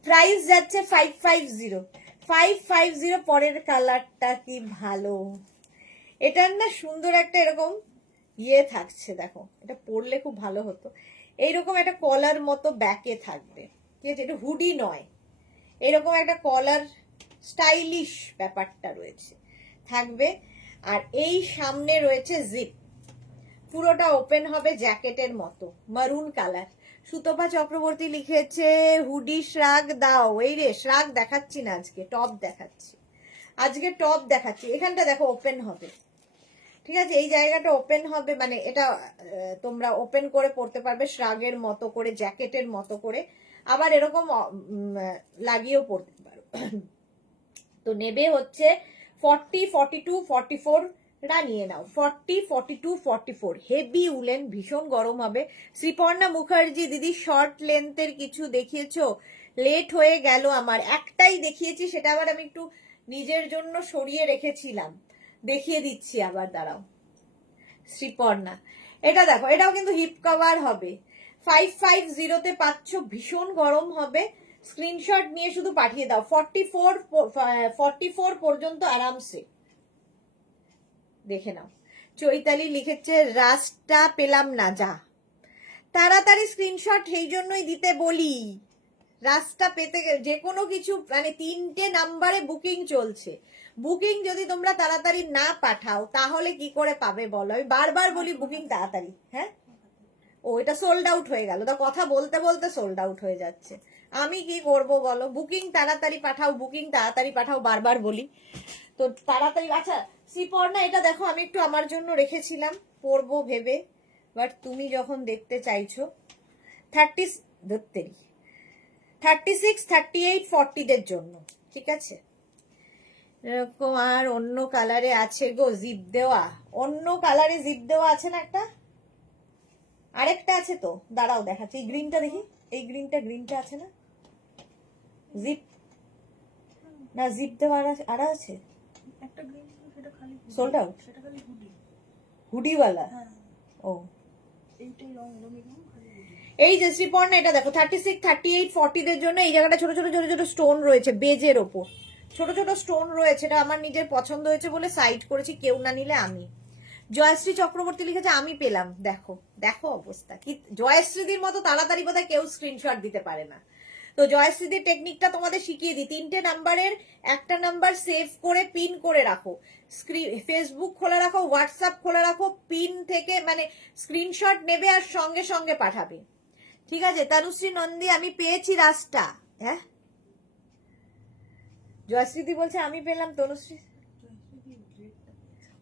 প্রাইস যাচ্ছে 550, 550। পরের কালারটা কি ভালো, এটার না সুন্দর একটা এরকম ইয়ে থাকছে, দেখো এটা পরলে খুব ভালো হতো। এইরকম একটা কলার মতো ব্যাকে থাকবে, ঠিক আছে, এটা হুডি নয়, এরকম একটা কলার স্টাইলিশ ব্যাপারটা রয়েছে থাকবে। আর এই সামনে রয়েছে জিপ, পুরোটা ওপেন হবে জ্যাকেটের মতো, মারুন কালার। সুতপা চক্রবর্তী লিখেছে হুডি শ্রাগ দাও। এই রে, শ্রাগ দেখাচ্ছি না আজকে, টপ দেখাচ্ছি, আজকে টপ দেখাচ্ছি। এখানটা দেখো ওপেন হবে, ঠিক আছে, এই জায়গাটা ওপেন হবে, মানে এটা তোমরা ওপেন করে পড়তে পারবে শ্রাগের মতো করে, জ্যাকেটের মতো করে, আবার এরকম লাগিয়েও পড়তে পারো। তো নেবে হচ্ছে 40, 42, 44 রা নিয়ে নাও, 40, 42, 44 হেভি উলেন, ভীষণ গরম হবে। শ্রীপর্ণা মুখার্জি দিদি শর্ট লেন্থের কিছু দেখিয়েছো? লেট হয়ে গেল আমার, একটাই দেখিয়েছি, সেটা আবার আমি একটু নিজের জন্য সরিয়ে রেখেছিলাম, দেখিয়ে দিচ্ছি আবার, দাঁড়াও। শ্রীপর্ণা, এটা দেখো, এটাও কিন্তু হিপ কভার হবে, 550তে পাচ্ছ, ভীষণ গরম হবে। স্ক্রিনশট নিয়ে শুধু পাঠিয়ে দাও, 44 পর্যন্ত আরামসে দেখে নাও। চৈতালি লিখেছে রাস্তা পেলাম না, যা তাড়াতাড়ি স্ক্রিনশট, সেই জন্যই দিতে বলি, রাস্তা পেতে যে কোনো কিছু, মানে 3টে নাম্বারে বুকিং চলছে, বুকিং যদি তোমরা তাড়াতাড়ি না পাঠাও তাহলে কি করে পাবে বলো? আমি বারবার বলি বুকিং তাড়াতাড়ি। হ্যাঁ, ও এটা সোল্ড আউট হয়ে গেল, তা কথা বলতে বলতে সোল্ড আউট হয়ে যাচ্ছে, আমি কি করব বলো? বুকিং তাড়াতাড়ি পাঠাও, বুকিং তাড়াতাড়ি পাঠাও, বারবার বলি তো তাড়াতাড়ি। আচ্ছা শ্রীপর্ণা, এটা দেখো আমি একটু আমার জন্য রেখেছিলাম, পরবো ভেবে, বাট তুমি যখন দেখতে চাইছো 36, 38, 40দের জন্য, ঠিক আছে। এরকম আর অন্য কালারে আছে গো জিপ দেওয়া, অন্য কালারে জিপ দেওয়া আছে না একটা, আরেকটা আছে তো, দাঁড়াও দেখাচ্ছি, এই গ্রিনটা দেখি, এই গ্রিনটা আছে না জিপ, না জিপ দেওয়া আর আছে একটা গ্রিন, সেটা খালি সোল্ড আউট, সেটা খালি হুডি, হুডিওয়ালা। হ্যাঁ ও এইটাই রং এরকম খালি হুডি। এই যে শ্রীপর্ণা, এটা দেখো 36, 38, 40দের জন্য এই জায়গাটা ছোট ছোট ছোট ছোট স্টোন রয়েছে, বেজের ওপর ছোট ছোট স্টোন রয়েছে, এটা আমার নিজের পছন্দ হয়েছে বলে সাইড করেছি, কেউ না নিলে আমি। জয়শ্রী চক্রবর্তী লিখেছে আমি পেলাম, দেখো দেখো অবস্থা কি, জয়শ্রীদির মতো তাড়াতাড়ি বোধহয় কেউ স্ক্রিনশট দিতে পারে না। তো জয়শ্রীদির টেকনিকটা তোমাদের শিখিয়ে দিই, 3টে নাম্বারের একটা নাম্বার সেভ করে পিন করে রাখো, ফেসবুক খোলা রাখো, হোয়াটসঅ্যাপ খোলা রাখো, পিন থেকে মানে স্ক্রিনশট নেবে আর সঙ্গে সঙ্গে পাঠাবে, ঠিক আছে। তনুশ্রী নন্দী, আমি পেয়েছি রাস্তা, হ্যাঁ জয়শ্রীদি বলছে আমি পেলাম, তনুশ্রী,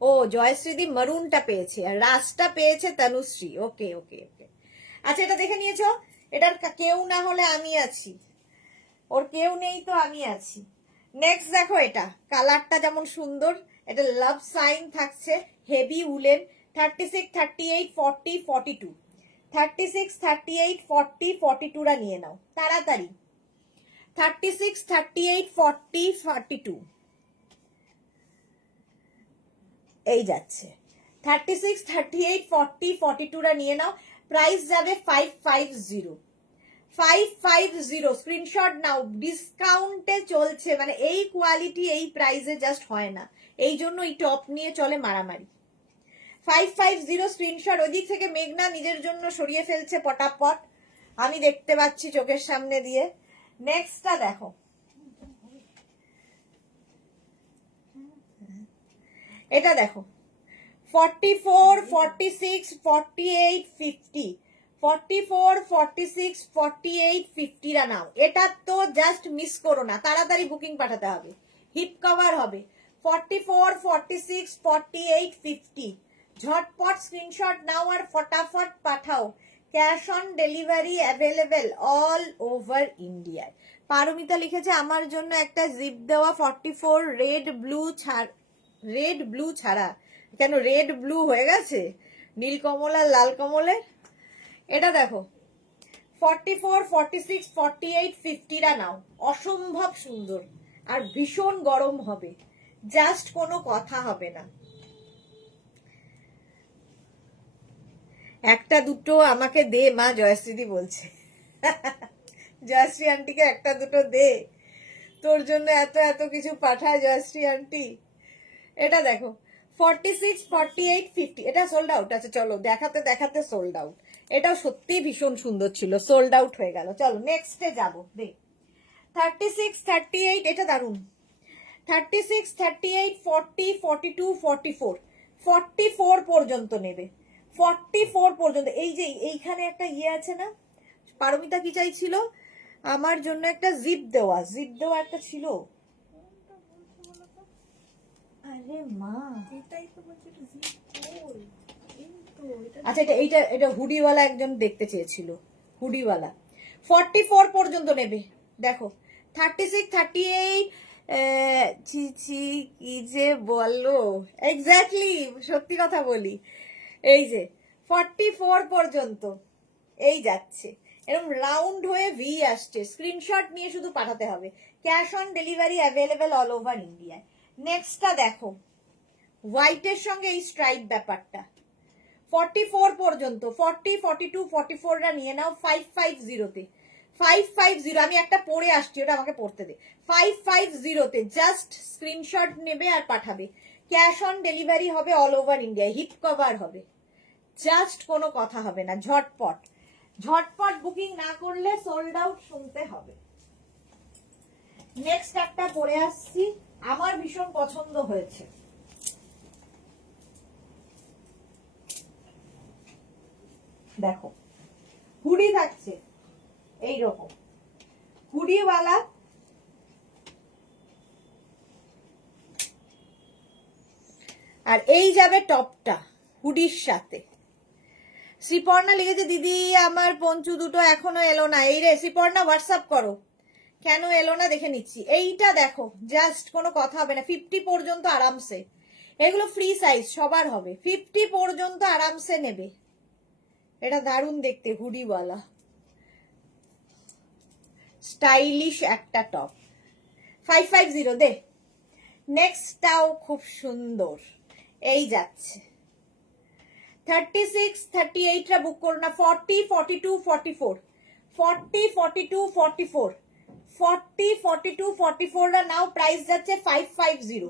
ও জয়শ্রীদি মারুনটা পেয়েছে আর রাসটা পেয়েছে তনুশ্রী, ওকে ওকে ওকে। আচ্ছা এটা দেখে নিয়েছো, এটার কেউ না হলে আমি আছি, ওর কেউ নেই তো আমি আছি। নেক্সট দেখো, এটা কালারটা যেমন সুন্দর, এটা লাভ সাইন থাকছে, হেভি উলেন, 36, 38, 40, 42, 36, 38, 40, 42রা নিয়ে নাও তাড়াতাড়ি, 36, 38, 40, 42। এই যাচ্ছে 36, 38, 40, 42টা নিয়ে নাও। প্রাইস যাবে 550, 550। স্ক্রিনশট নাও, ডিসকাউন্টে চলছে, মানে এই কোয়ালিটি এই প্রাইসে জাস্ট হয় না, এই জন্য এই টপ নিয়ে চলে মারামারি। 550 স্ক্রিনশট। ওদিক থেকে মেঘনা নিজের জন্য সরিয়ে ফেলছে পটাপট, আমি দেখতে পাচ্ছি চোখের সামনে দিয়ে। নেক্সটটা দেখো, এটা দেখো 44, 46, 48, 50, 44, 46, 48, 50টা নাও। এটা তো জাস্ট মিস করো না, তাড়াতাড়ি বুকিং পাঠাতে হবে, হিপ কভার হবে। 44, 46, 48, 50 ঝটপট স্ক্রিনশট নাও আর ফটাফট পাঠাও। Cash on delivery available all over ইন্ডিয়ায়। পারমিতা লিখেছে আমার জন্য একটা জিপ দেওয়া 44 রেড ব্লু ছাড়া। কেন রেড ব্লু হয়ে গেছে, নীল কমল আর লাল কমলের? এটা দেখো 44, 46, 48, 50টা নাও, অসম্ভব সুন্দর আর ভীষণ গরম হবে, জাস্ট কোনো কথা হবে না। একটা দুটো আমাকে দে মা, জয়শ্রীদি বলছে। জয়শ্রী আন্টিকে একটা দুটো দে, তোর জন্য এত এত কিছু পাঠায় জয়শ্রী আন্টি। এটা দেখো 46, 48, 50, এটা সোল্ড আউট আছে। চলো দেখাতে দেখাতে সোল্ড আউট। এটাও সত্যি ভীষণ সুন্দর ছিল, সোল্ড আউট হয়ে গেল। চলো নেক্সটে যাবো। দে 36, 38, এটা দারুন। 36, 38, 40, 42, 44, 44 পর্যন্ত নেবে, 44 পর্যন্ত। এই যে এইখানে একটা ইয়ে আছে না, পারমিতা কি চাইছিল? আমার জন্য একটা জিপ দেওয়া একটা ছিল। আরে মা, এটাই তো বলছি, এটা জিপ গোল। এই তো এটা। আচ্ছা এটা হুডিওয়ালা একজন দেখতে চেয়েছিল, হুডিওয়ালা। 44 পর্যন্ত নেবে। দেখো 36, 38, ছি ছি কি যে বলো, এক্স্যাক্টলি সত্যি কথা বলি। এই যে 44 পর্যন্ত এই যাচ্ছে, এরকম রাউন্ড হয়ে ভি আসছে। স্ক্রিনশট নিয়ে শুধু পাঠাতে হবে। Cash on delivery available all over ইন্ডিয়ায়। নেক্সটটা দেখো, হোয়াইটের সঙ্গে এই স্ট্রাইপ ব্যাপারটা 44 পর্যন্ত। 40, 42, 44টা নিয়ে নাও 550-তে। 550, আমি একটা পড়ে আসছি, ওটা আমাকে পড়তে দে। 550-তে জাস্ট স্ক্রিনশট নেবে আর পাঠাবে। ক্যাশ অন ডেলিভারি হবে all over India, hip cover হবে, জাস্ট কোনো কথা হবে না। ঝটপট ঝটপট বুকিং না করলে সোল্ড আউট শুনতে হবে। নেক্সট একটা পরে আসছি, আমার ভীষণ পছন্দ হয়েছে। দেখো হুডি থাকছে এইরকম, হুডিওয়ালা, আর এই যাবে টপটা হুডির সাথে। শ্রীপর্ণা লিখেছে দিদি আমার পঞ্চু দুটো এখনো এলো না। এই রে শ্রীপর্ণা, হোয়াটসঅ্যাপ করো, কেন এলো না দেখে নিচ্ছি। এইটা দেখো, জাস্ট কোনো কথা হবে না, 50 পর্যন্ত আরামসে। এগুলো ফ্রি সাইজ, সবার হবে। 50 পর্যন্ত আরামসে নেবে। এটা দারুণ দেখতে, হুডিওয়ালা স্টাইলিশ একটা টপ। 550 দে। নেক্সটটাও খুব সুন্দর, এই যাচ্ছে 36, 38টা বুক করো না। 40, 42, 44, 40, 42, 44, 40, 42, 44টা নাও। প্রাইস যাচ্ছে 550।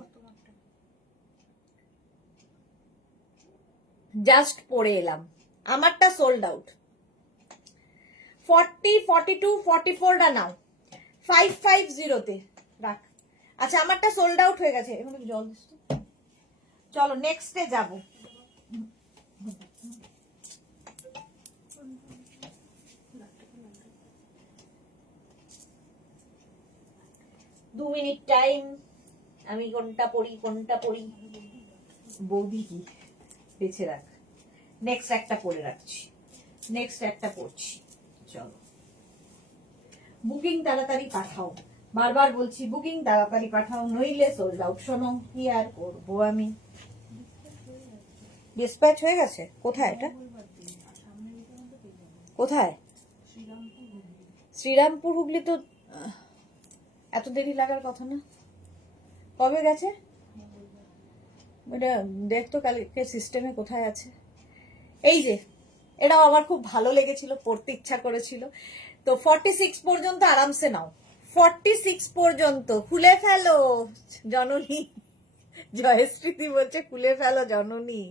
জাস্ট পরে এলাম, আমারটা সোল্ড আউট। 40, 42, 44টা নাও 550-তে রাখ। আচ্ছা আমারটা সোল্ড আউট হয়ে গেছে, এখন একটু জল দিস তো। চলো নেক্সটে যাব। দু মিনিট টাইম, আমি কোনটা পড়ি বৌদি কি বেছে রাখ। নেক্সট একটা পরে রাখছি, নেক্সট একটা পড়ছি। চলো বুকিং তাড়াতাড়ি পাঠাও, বারবার বলছি বুকিং তাড়াতাড়ি পাঠাও, নইলে সোল্ড আউট। শোনো কি আর করবো আমি, ডিসপ্যাচ হয়ে গেছে। কোথায় এটা, কোথায়? শ্রীরামপুর হুগলি তো এত দেরি লাগার কথা না। কবে গেছে? এটা দেখতো কালকে সিস্টেমে কোথায় আছে। এই যে এটাও আমার খুব ভালো লেগেছিল, পড়তে ইচ্ছা করেছিল। তো 46 পর্যন্ত আরামসে নাও, 46 পর্যন্ত খুলে ফেলো জননী। জয়শ্রীতি বলছে খুলে ফেলো জননী।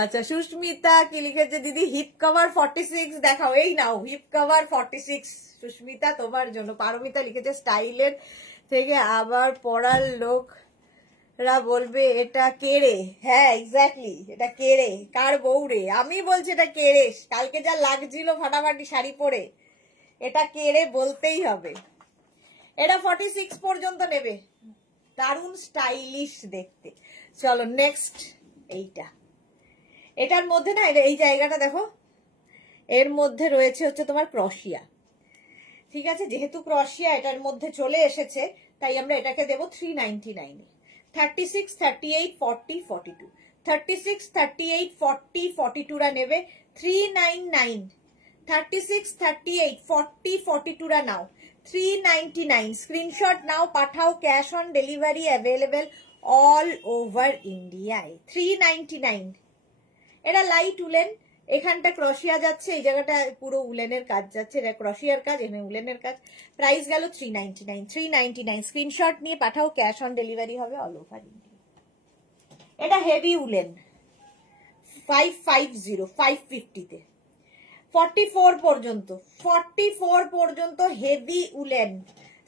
আচ্ছা, সুস্মিতা কি লিখেছে, দিদি হিপ কভার 46 দেখাও। এই নাও হিপ কভার 46 সুস্মিতা তোমার জন্য। পারমিতা লিখেছে স্টাইলের থেকে আবার পড়ার লোকরা বলবে এটা কেড়ে। হ্যাঁ এক্স্যাক্টলি, এটা কেড়ে কার বউ রে? আমি বলছি এটা কেড়ে। কালকে যা লাগছিল ফাটাফাটি শাড়ি পরে, এটা কেড়ে বলতেই হবে। এটা 46 পর্যন্ত নেবে, দারুণ স্টাইলিশ দেখতে। চলো নেক্সট এইটা। এটার মধ্যে না এই জায়গাটা দেখো, এর মধ্যে রয়েছে হচ্ছে তোমার ক্রশিয়া। ঠিক আছে, যেহেতু ক্রশিয়া এটার মধ্যে চলে এসেছে, তাই আমরা এটাকে দেবো 399 এ। 36, 38, 40, 42, 36, 38, 40, 42 রা নেবে 399। 36, 38, 40, 42 রা নাও 399। স্ক্রিনশট নাও, পাঠাও, cash on delivery available all over ইন্ডিয়ায়। 399। এটা লাইট উলেন, এখানটা ক্রশিয়া যাচ্ছে, এই জায়গাটা পুরো উলেনের কাজ যাচ্ছে, এটা ক্রশিয়ার কাজ, এখানে উলেনের কাজ। প্রাইস গেল 399। 399 স্ক্রিনশট নিয়ে পাঠাও, ক্যাশ অন ডেলিভারি হবে অল ওভার ইন্ডিয়া। এটা হেভি উলেন 550, 550 তে 44 পর্যন্ত, 44 পর্যন্ত হেভি উলেন।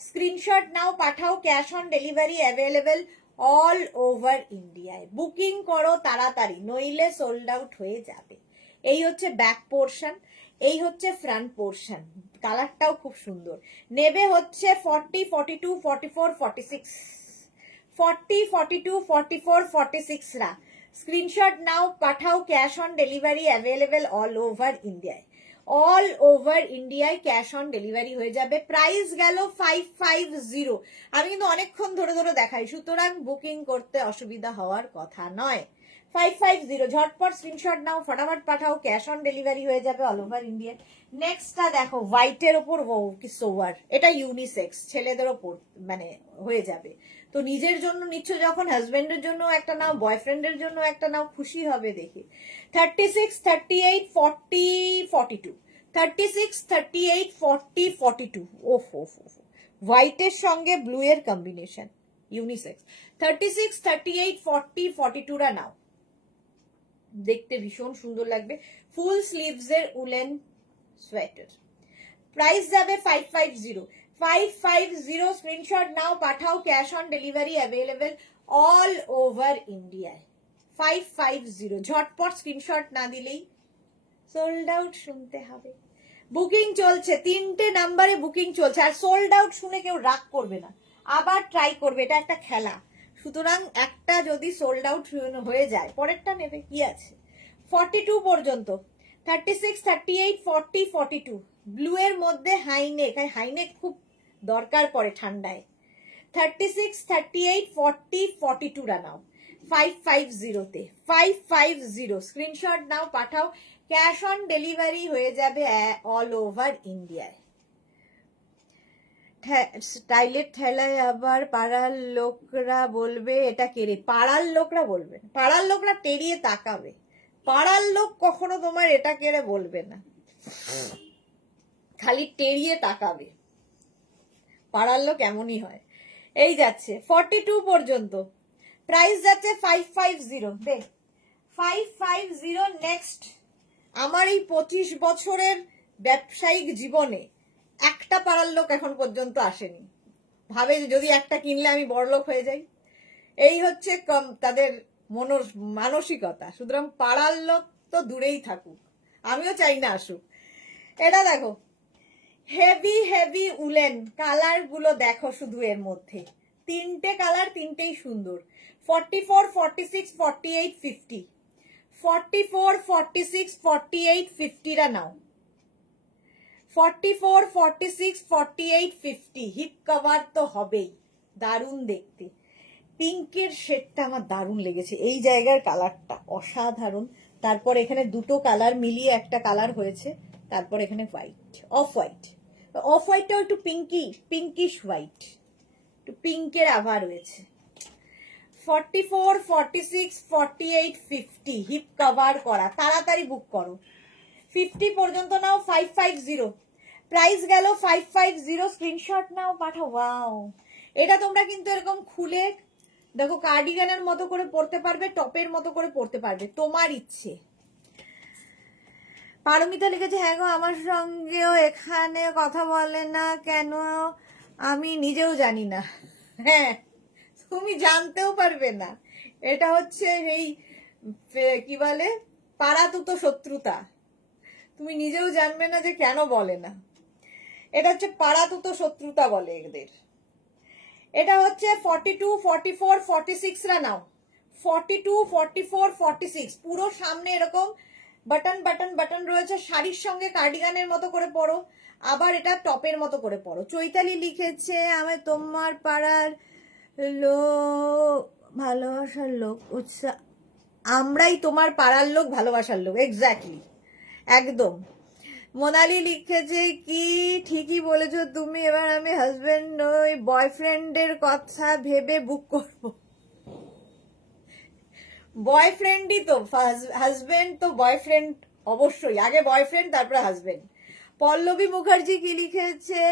স্ক্রিনশট নাও, পাঠাও, cash on delivery available all over ইন্ডিয়ায়। বুকিং করো তাড়াতাড়ি, নইলে সোল্ড আউট হয়ে যাবে। এই হচ্ছে ব্যাক পোর্শন, এই হচ্ছে ফ্রন্ট পোর্শন। কালারটাও খুব সুন্দর। নেবে হচ্ছে 40, 42, 44, 46, 40, 42, 44, 46 রা। স্ক্রিনশট নাও, পাঠাও, cash on delivery available all over ইন্ডিয়ায়। অল ওভার ইন্ডিয়ায় ক্যাশ অন ডেলিভারি হয়ে যাবে। প্রাইস গেল 550। আমি কিন্তু অনেকক্ষণ ধরে ধরে দেখাই, সুতরাং বুকিং করতে অসুবিধা হওয়ার কথা নয়। 550 ঝটপট স্ক্রিনশট নাও, ফটাফট পাঠাও, ক্যাশ অন ডেলিভারি হয়ে যাবে অল ওভার ইন্ডিয়া। নেক্সটটা দেখো, হোয়াইটের ওপর কি সোয়ার, এটা ইউনিসেক্স, ছেলেদের ওপর মানে হয়ে যাবে। তো নিজের জন্য নিচ্ছ যখন, হাজবেন্ডের জন্য একটা নাও, বয়ফ্রেন্ডের জন্য একটা নাও, খুশি হবে দেখে। 36, 38, 40, 42, 36, 38, 40, 42। ওফো, হোয়াইটের সঙ্গে ব্লু এর কম্বিনেশন, ইউনিসেক্স। 36, 38, 40, 42 রা নাও, দেখতে ভীষণ সুন্দর লাগবে। ফুল স্লিভস এর উলেন সোয়েটার। প্রাইস যাবে 550। 550 স্ক্রিনশট নাও, পাঠাও, cash on delivery available all over ইন্ডিয়ায়। 550 ঝটপট স্ক্রিনশট না দিলেই সোল্ড আউট শুনতে হবে। বুকিং চলছে, 3টে নাম্বারে বুকিং চলছে। আর সোল্ড আউট শুনে কেউ রাগ করবে না, আবার ট্রাই করবে, এটা একটা খেলা। সুতরাং একটা যদি সোল্ড আউট হয়ে যায়, পরেরটা নেবে, কি আছে। 42 পর্যন্ত, 36, 38, 40, 42 ব্লু এর মধ্যে হাইনেক। হাইনেক খুব দরকার পড়ে ঠান্ডায়। 36, 38, 40, 42 রা নাও 550 তে। 550 স্ক্রিনশট নাও, পাঠাও, ক্যাশ অন ডেলিভারি হয়ে যাবে অল ওভার ইন্ডিয়ায়। স্টাইলের ঠেলায় আবার পাড়ার লোকরা বলবে এটা কেড়ে। পাড়ার লোকরা বলবে, পাড়ার লোকরা টেরিয়ে তাকাবে। পাড়ার লোক কখনো তোমার এটা কেড়ে বলবে না, খালি টেরিয়ে তাকাবে। পাড়ার লোক এমনই হয়। এই যাচ্ছে 42 পর্যন্ত, প্রাইস যাচ্ছে 550। দেখ 550। নেক্সট, আমার এই 25 বছরের ব্যবসায়িক জীবনে একটা পাড়ার লোক এখন পর্যন্ত আসেনি। ভাবে যদি একটা কিনলে আমি বড়লোক হয়ে যাই, এই হচ্ছে তাদের মানসিকতা। সুতরাং পাড়ার লোক তো দূরেই থাকুক, আমিও চাই না আসুক। এটা দেখো, হেভি হেভি উলেন। কালার গুলো দেখো শুধু, এর মধ্যে 3টে কালার, 3টেই সুন্দর। 44, 46, 48, 50, 44, 46, 48, 50 রা নাও। 44, 46, 48, 50 হিপ কভার তো হবেই, দারুণ দেখতে। পিঙ্কের শেডটা আমার দারুণ লেগেছে, এই জায়গার কালারটা অসাধারণ। তারপর এখানে দুটো কালার মিলিয়ে একটা কালার হয়েছে। তারপর এখানে হোয়াইট, অফ হোয়াইট। অফ হোয়াইটটাও একটু পিঙ্কিশ হোয়াইট, একটু পিঙ্কের আভা রয়েছে। 44, 46, 48, 50 হিপ কভার করা, তাড়াতাড়ি বুক করো। 50 পর্যন্ত নাও, 550 প্রাইস গেল 550। স্ক্রিনশট নাও, পাঠাও। ওয়াও, এটা তোমরা কিন্তু এরকম খুলে দেখো, কার্ডিগানের মতো করে পরতে পারবে, টপের মতো করে পরতে পারবে, তোমার ইচ্ছে। পারমিতা লিখেছে, হ্যাঁ গো, আমার সঙ্গেও এখানে কথা বলে না কেন, আমি নিজেও জানি না। হ্যাঁ, তুমি জানতেও পারবে না। এটা হচ্ছে এই কি বলে, পাড়াতুতো শত্রুতা। তুমি নিজেও জানবে না যে কেন বলে না। এটা হচ্ছে পাড়াতুতো শত্রুতা বলে এদের। এটা হচ্ছে 42, 44, 46 রা নাও। 42, 44, 46 পুরো সামনে এরকম বাটন বাটন বাটন রয়েছে, শাড়ির সঙ্গে কার্ডিগানের মতো করে পরো, আবার এটা টপের মতো করে পরো। চৈতালি লিখেছে, আমি তোমার পাড়ার লোক, ভালোবাসার লোক, উৎসাহ, আমরাই তোমার পাড়ার লোক, ভালোবাসার লোক, এক্স্যাক্টলি, একদম। মোনালি লিখেছে কি, ঠিকই বলেছো তুমি, এবার আমি হাজবেন্ড ওই বয়ফ্রেন্ডের কথা ভেবে বুক করব। বয়ফ্রেন্ডই তো, হাজবেন্ড তো বয়ফ্রেন্ড অবশ্যই, আগে বয়ফ্রেন্ড তারপরে হাজবেন্ড। পল্লবী মুখার্জি কি লিখেছে,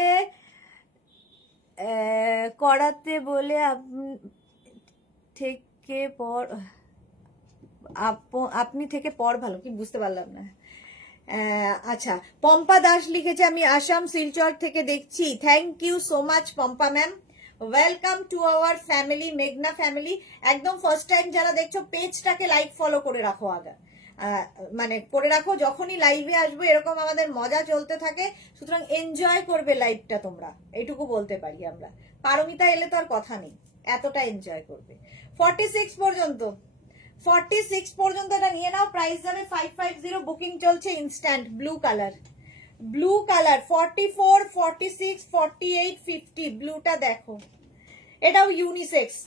করাতে বলে থেকে পর, আপনি থেকে পর ভালো, কি বুঝতে পারলাম না। আচ্ছা, পম্পা দাস লিখেছে, আমি আসাম শিলচর থেকে দেখছি। Thank you so much Pompa ma'am, welcome to our family, মেঘনা ফ্যামিলি। একদম ফার্স্ট টাইম যারা দেখছো, পেজটাকে লাইক ফলো করে রাখো আগে, মানে করে রাখো, যখনই লাইভে আসবো এরকম আমাদের মজা চলতে থাকে, সুতরাং এনজয় করবে লাইভটা তোমরা, এইটুকু বলতে পারি আমরা। পারমিতা এলে তো আর কথা নেই, এতটা এনজয় করবে। 46 পর্যন্ত, 46 পর্যন্ত এটা নিয়ে নাও, প্রাইস যাবে 550, বুকিং চলছে instant. Blue colour, blue colour 44, 46, 48, 50 ব্লুটা দেখো। এটাও ইউনিসেক্স,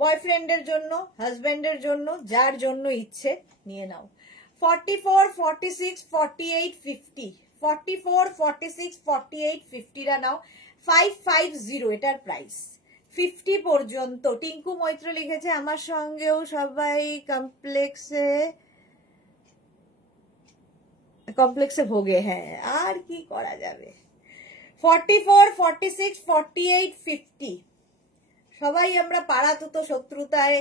বয়ফ্রেন্ডের জন্য, হাজবেন্ডের জন্য, যার জন্য ইচ্ছে নিয়ে নাও। 44, 46, 48, 50, 44, 46, 48, 50 রা নাও, 550 এটার প্রাইস। 50 পর্যন্ত। টিঙ্কু মৈত্র লিখেছে, আমার সঙ্গেও সবাই কমপ্লেক্সে ভোগে। হ্যাঁ, আর কি করা যাবে। 44, 46, 48, 50 সবাই আমরা পাড়াতুতো শত্রুতায়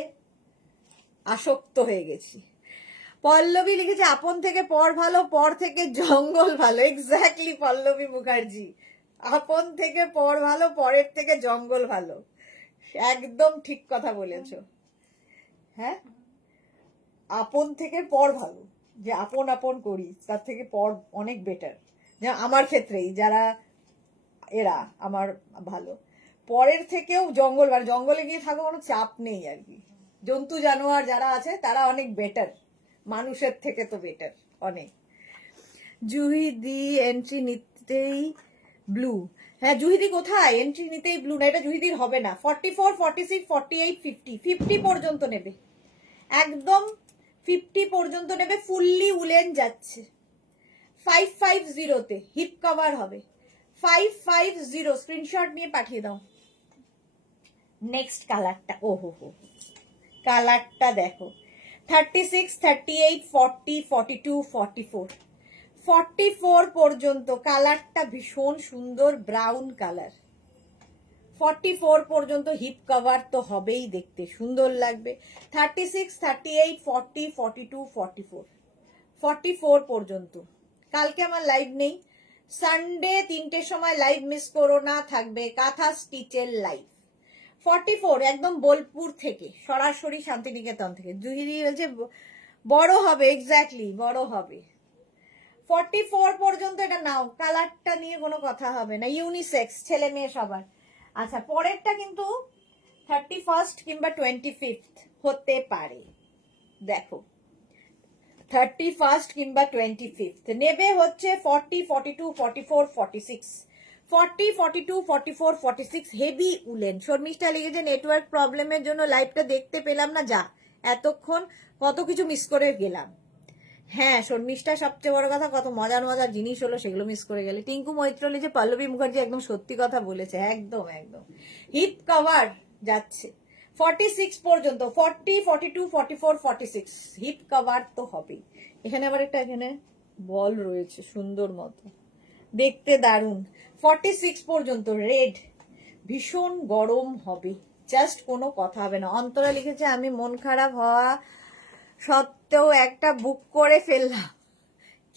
আসক্ত হয়ে গেছি। পল্লবী লিখেছে, আপন থেকে পর ভালো, পর থেকে জঙ্গল ভালো। এক্স্যাক্টলি পল্লবী মুখার্জি, আপন থেকে পর ভালো, পরের থেকে জঙ্গল ভালো, একদম ঠিক কথা বলেছো। হ্যাঁ, আপন থেকে পর ভালো, যে আপন আপন করি তার থেকে পর অনেক বেটার। যেমন আমার ক্ষেত্রেই, যারা এরা আমার ভালো, পরের থেকেও জঙ্গল ভালো, জঙ্গলে গিয়ে থাকো কোনো চাপ নেই আর কি। জন্তু জানোয়ার যারা আছে তারা অনেক বেটার, মানুষের থেকে তো বেটার অনেক। জুহিদি এন্ট্রি নিতেই ব্লু, হ্যাঁ জুহিদি কোথায়, এন্ট্রি নিতেই ব্লু না, এটা জুহিদির হবে না। 44, 46, 48, 50 50 পর্যন্ত নেবে, একদম 50 পর্যন্ত নেবে। ফুললি উলেন যাচ্ছে 550 তে, হিপ কভার হবে 550। স্ক্রিনশট নিয়ে পাঠিয়ে দাও। নেক্সট কালারটা, ওহো হো, কালারটা দেখো। 36, 38, 40, 42, 44 44 পর্যন্ত কালারটা ভীষণ সুন্দর, ব্রাউন কালার। 44 পর্যন্ত হিপ কভার তো হবেই, দেখতে সুন্দর লাগবে। 36, 38, 40, 42, 44 44 পর্যন্ত। কালকে আমার লাইভ নেই, সানডে 3টের সময় লাইভ মিস করো না, থাকবে কাঁথা স্টিচের লাইভ। 44 একদম বোলপুর থেকে, সরাসরি শান্তিনিকেতন থেকে। জুহিরি বলছে বড় হবে, এক্স্যাক্টলি বড় হবে। 44 পর্যন্ত এটা নাও, কালারটা নিয়ে কোনো কথা হবে না, ইউনিসেক্স, ছেলে মেয়ে সবার। আচ্ছা, পরেরটা কিন্তু 31 কিংবা 25 হতে পারে, দেখো 31 কিংবা 25 নেবে হচ্ছে 40, 42, 44, 46 40, 42, 44, 46 হেভি উলেন। শর্মিষ্ঠা লিখেছে, নেটওয়ার্ক প্রবলেমের জন্য লাইভটা দেখতে পেলাম না, যা এতক্ষণ কত কিছু মিস করে গেলাম। হ্যাঁ শর্মিষ্ঠা, সবচেয়ে বড় কথা, কত মজার মজার জিনিস হলো সেগুলো মিস করে গেলে। টিঙ্কু মৈত্র লিখেছে, পল্লবী মুখার্জি একদম সত্যি কথা বলেছে, একদম একদম হিপ কভার যাচ্ছে 46 পর্যন্ত, 40, 42, 44, 46 হিপ কভার তো হবেই। এখানে আবার একটা এখানে বল রয়েছে সুন্দর মতো, দেখতে দারুণ। 46 পর্যন্ত রেড, ভীষণ গরম হবে, জাস্ট কোনো কথা হবে না। অন্তরা লিখেছে আমি মন খারাপ হওয়া সত্ত্বেও একটা বুক করে ফেললাম।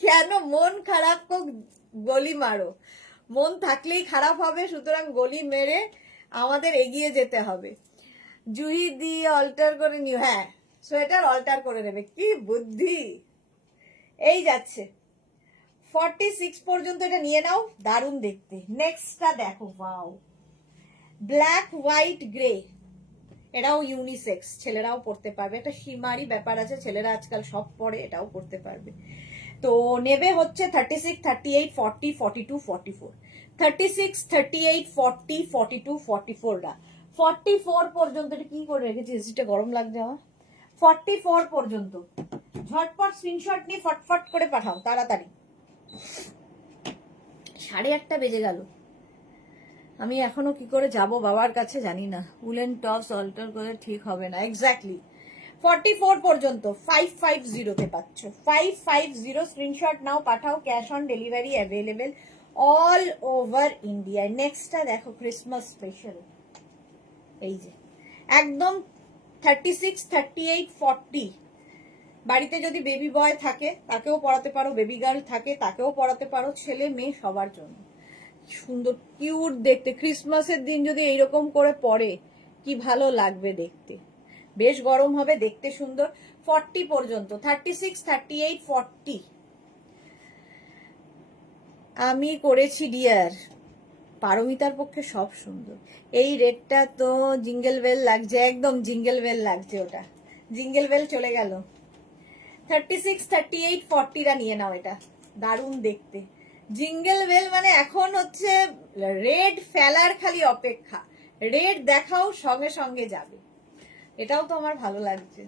কেন মন খারাপ গলি মারো, মন থাকলেই খারাপ হবে, সুতরাং গলি মেরে আমাদের এগিয়ে যেতে হবে। জুহি দিয়ে অল্টার করে নিও, হ্যাঁ সোয়েটার অল্টার করে নেবে, কি বুদ্ধি। এই যাচ্ছে 46 পর্যন্ত, এটা নিয়ে নাও, দারুণ দেখতে। নেক্সটটা দেখো, ওয়াও, ব্ল্যাক হোয়াইট গ্রে, এটাও ইউনিসেক্স, ছেলেরাও পড়তে পারবে, একটা সীমারি ব্যাপার আছে, ছেলেরা আজকাল সব পরে, এটাও পড়তে পারবে। তো নেবে হচ্ছে 36, 38, 40, 42, 44, 36, 38, 40, 42, 44 রা 44 পর্যন্ত। এটা কি করে রেখেছি, এসিটা গরম লাগছে আমার। 44 পর্যন্ত ঝটপট স্ক্রিনশট নিয়ে ফটফট করে পাঠাও তাড়াতাড়ি। 8:30 বেজে গেল, আমি এখনো কি করে যাব বাবার কাছে জানি না। উলেন টপস অল্টার করে ঠিক হবে না, এক্স্যাক্টলি। 44 পর্যন্ত 550 তে পাচ্ছ, 550 স্ক্রিনশট নাও, পাঠাও, cash on delivery available all over India. নেক্সটটা দেখো, ক্রিসমাস স্পেশাল, এই যে একদম 36, 38, 40। বাড়িতে যদি বেবি বয় থাকে তাকেও পড়াতে পারো, বেবি গার্ল থাকে তাকেও পড়াতে পারো, ছেলে মেয়ে সবার জন্য সুন্দর কিউট দেখতে। ক্রিসমাসের দিন যদি এইরকম করে পরে কি ভালো লাগবে দেখতে, বেশ গরম হবে, দেখতে সুন্দর। 40 পর্যন্ত, 36, 38, 40 আমি করেছি ডিয়ার। পারমিতার পক্ষে সব সুন্দর। এই রেডটা তো জিঙ্গেল বেল লাগছে, একদম জিঙ্গেল বেল লাগছে, ওটা জিঙ্গেল বেল চলে গেল। 36, 38, 40 রা নিয়ে নাও, এটা দারুণ দেখতে। জিঙ্গেল বেল মানে এখন হচ্ছে রেড ফেলার খালি অপেক্ষা, রেড দেখাও সঙ্গে সঙ্গে যাবে। এটাও তো আমার ভালো লাগছে,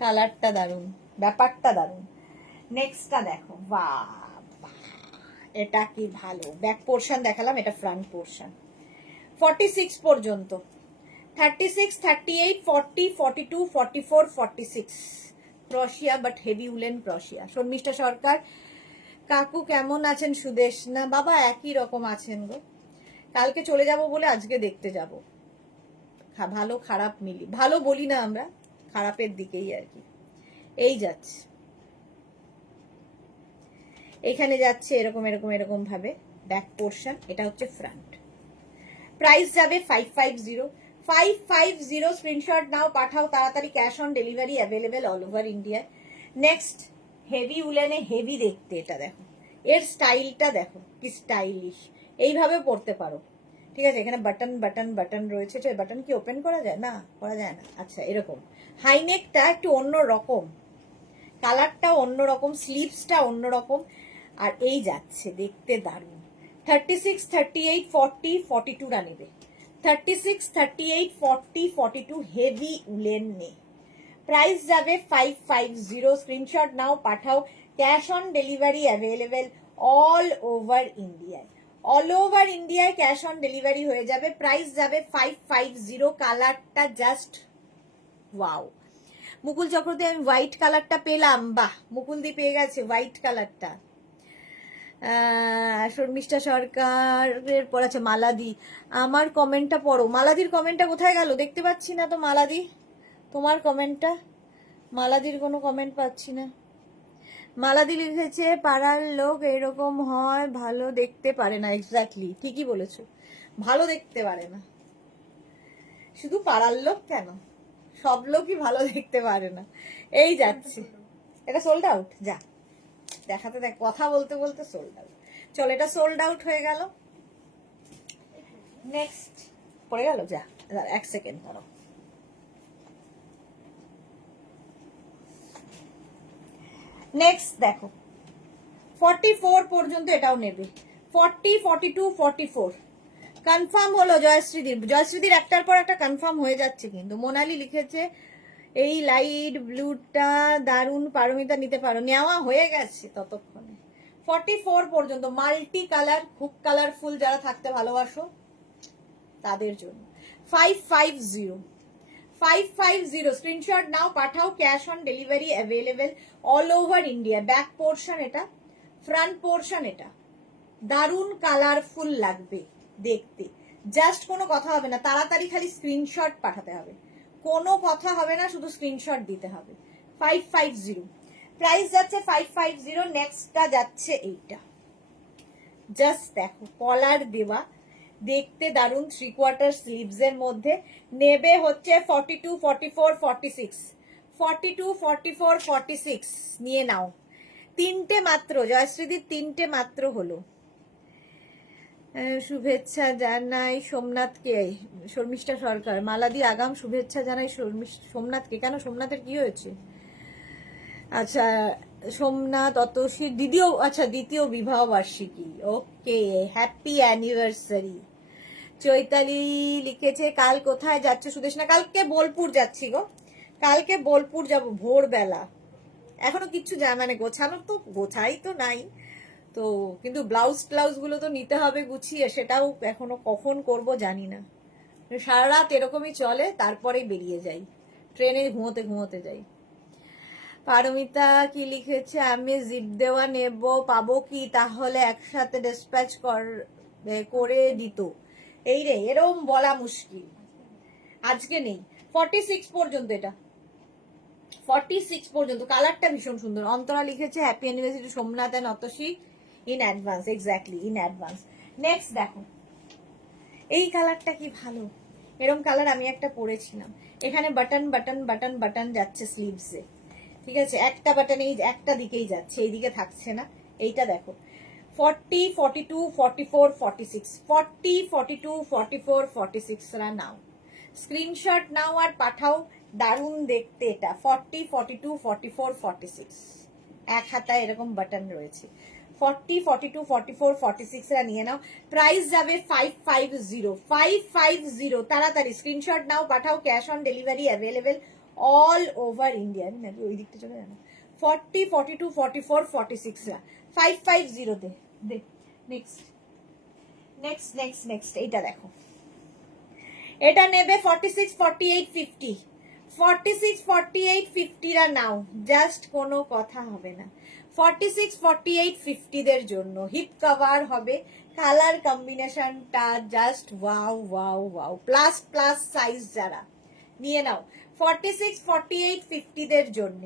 কালারটা দারুণ, ব্যাপারটা দারুণ। নেক্সটটা দেখো, বাহ, এটা কি ভালো। ব্যাক পোর্শন দেখালাম, এটা ফ্রন্ট পোর্শন। 46 পর্যন্ত, 36, 38, 40, 42, 44, 46 ক্রশিয়া, বাট হেভি উলেন ক্রশিয়া। শর্মিষ্ঠা সরকার, কাকু কেমন আছেন? সুদেশ না বাবা, একই রকম আছেন গো। কালকে চলে যাব বলে আজকে দেখতে যাব। ভালো খারাপ মিলি, ভালো বলি না আমরা, খারাপের দিকেই আর কি। এই যাচ্ছে, এখানে যাচ্ছে এরকম এরকম এরকম ভাবে ব্যাক পোর্শন, এটা হচ্ছে ফ্রন্ট। প্রাইস যাবে 550, 550 স্ক্রিনশট নাও, পাঠাও তাড়াতাড়ি, cash on delivery available all over India. Next heavy উলেনে, হেভি দেখতে, এটা দেখো, এর স্টাইলটা দেখো কি স্টাইলিশ, এইভাবে পড়তে পারো, ঠিক আছে। এখানে বাটন বাটন বাটন রয়েছে, বাটন কি ওপেন করা যায় না, করা যায় না, আচ্ছা এরকম। হাইনেকটা একটু অন্য রকম, কালারটা অন্যরকম, স্লিভসটা অন্যরকম, আর এই যাচ্ছে দেখতে দারুণ। 36, 38, 40, 42 রা নেবে। 36, 38, 40, 42 হেভি উলেন নেই। প্রাইস যাবে 550, স্ক্রিনশট নাও, পাঠাও, cash on delivery available all over ইন্ডিয়ায়, অল ওভার ইন্ডিয়ায় ক্যাশ অন ডেলিভারি হয়ে যাবে। প্রাইস যাবে 550, কালারটা জাস্ট ওয়াও। মুকুল চক্রবর্তী, আমি হোয়াইট কালারটা পেলাম, বাহ, মুকুল দি পেয়ে গেছে হোয়াইট কালারটা। শর্মিষ্ঠা সরকারের পর আছে মালাদি, আমার কমেন্টটা পড়ো। মালাদির কমেন্টটা কোথায় গেল, দেখতে পাচ্ছি না তো মালাদি, তোমার কমেন্টটা, মালাদির কোনো কমেন্ট পাচ্ছি না। মালাদি লিখেছে পাড়ার লোক এরকম হয়, ভালো দেখতে পারে না। এক্স্যাক্টলি ঠিকই বলেছো, ভালো দেখতে পারে না। শুধু পাড়ার লোক কেন, সব লোকই ভালো দেখতে পারে না। এই যাচ্ছে, এটা সোল্ড আউট, যা দেখাতে দেখ, কথা বলতে বলতে সোল্ড আউট। চল, এটা সোল্ড আউট হয়ে গেল। নেক্সট পড়ে গেল, যা 1 সেকেন্ড ধরো। নেক্সট দেখো 44 পর্যন্ত, এটাও নেবে। 40, 42, 44 কনফার্ম হলো জয়শ্রীদির। জয়শ্রীদির একটার পর একটা কনফার্ম হয়ে যাচ্ছে কিন্তু। মোনালি লিখেছে এই লাইট ব্লুটা দারুন, পারমিতা নিতে পারো, নেওয়া হয়ে গেছে ততক্ষণে। 44 পর্যন্ত মাল্টি কালার, খুব কালারফুল, যারা থাকতে ভালোবাসো তাদের জন্য। 550 550 স্ক্রিনশট নাও পাঠাও, cash on delivery available all over India. Back portion এটা, ফ্রন্ট পোর্শন এটা, দারুন কালারফুল লাগবে দেখতে। জাস্ট কোনো কথা হবে না, তাড়াতাড়ি খালি স্ক্রিনশট পাঠাতে হবে, কোনো কথা হবে না, শুধু স্ক্রিনশট দিতে হবে। 550 প্রাইস যাচ্ছে 550। নেক্সটটা যাচ্ছে এইটা, জাস্ট দেখো কলার দেওয়া, দেখতে দারুন, 3/4 স্লিভস এর মধ্যে। নেবে হচ্ছে 42, 44, 46, 42, 44, 46 নিয়ে নাও। তিনটে মাত্র, জয়শ্রীদির তিনটে মাত্র হলো। শুভেচ্ছা জানাই সোমনাথকে, শর্মিষ্ঠা সরকার। মালাদি আগাম শুভেচ্ছা জানাই সোমনাথকে। কেন, সোমনাথের কি হয়েছে? আচ্ছা, সোমনাথ অতসী দিদিও, আচ্ছা দ্বিতীয় বিবাহ বার্ষিকী, ওকে, হ্যাপি অ্যানিভার্সারি। চৈতালি লিখেছে কাল কোথায় যাচ্ছে সুদেশনা? কালকে বোলপুর যাচ্ছি গো, কালকে বোলপুর যাব ভোরবেলা। এখনো কিচ্ছু মানে গোছানো তো গোছাই তো নাই তো, কিন্তু ব্লাউজ ট্লাউজ গুলো তো নিতে হবে গুছিয়ে, সেটাও এখনো কখন করব জানি না। সারা রাত এরকমই চলে, তারপরেই বেরিয়ে যাই, ট্রেনে ঘুমোতে ঘুমোতে যাই। পারমিতা কি লিখেছে, আমি জিপ দেওয়া নেব, পাবো কি? তাহলে একসাথে ডিসপ্যাচ করে দিত। এই রে, এরম বলা মুশকিল, আজকে নেই। 46 পর্যন্ত, এটা 46 পর্যন্ত। কালারটা ভীষণ সুন্দর। অন্তরা লিখেছে happy anniversary Somnath and Atasi in advance. Exactly, in advance. Next দেখো, এই কালারটা কি ভালো, এরকম কালার আমি একটা পরেছিলাম। এখানে বাটন বাটন বাটন বাটন যাচ্ছে স্লিভসে, ঠিক আছে, একটা বাটন এই একটা দিকেই যাচ্ছে, এইদিকে থাকছে না। এইটা দেখো 40, 42, 44, 46, 40, 42, 44, 46 নাও, স্ক্রিনশট নাও আর পাঠাও। দারুণ দেখতে এটা। 40, 42, 44, 46 এক হাতায় এরকম বাটন রয়েছে। 40, 42, 44, 46 নিয়ে নাও। প্রাইস যাবে 550, 550। তাড়াতাড়ি স্ক্রিনশট নাও পাঠাও, cash on delivery available all over India. আমি নাকি ওই দিকটা চলে যাবো। 40, 42, 44, 46 550 দে দে। নেক্সট নেক্সট নেক্সট নেক্সট এইটা দেখো, এটা নেবে 46, 48, 50, 46, 48, 50 নাও, জাস্ট কোনো কথা হবে না। 46, 48, 50 দের জন্য হিপ কভার হবে, কালার কম্বিনেশনটা just wow wow wow. Plus plus size যারা নিয়ে নাও, 46, 48, 50 দের জন্য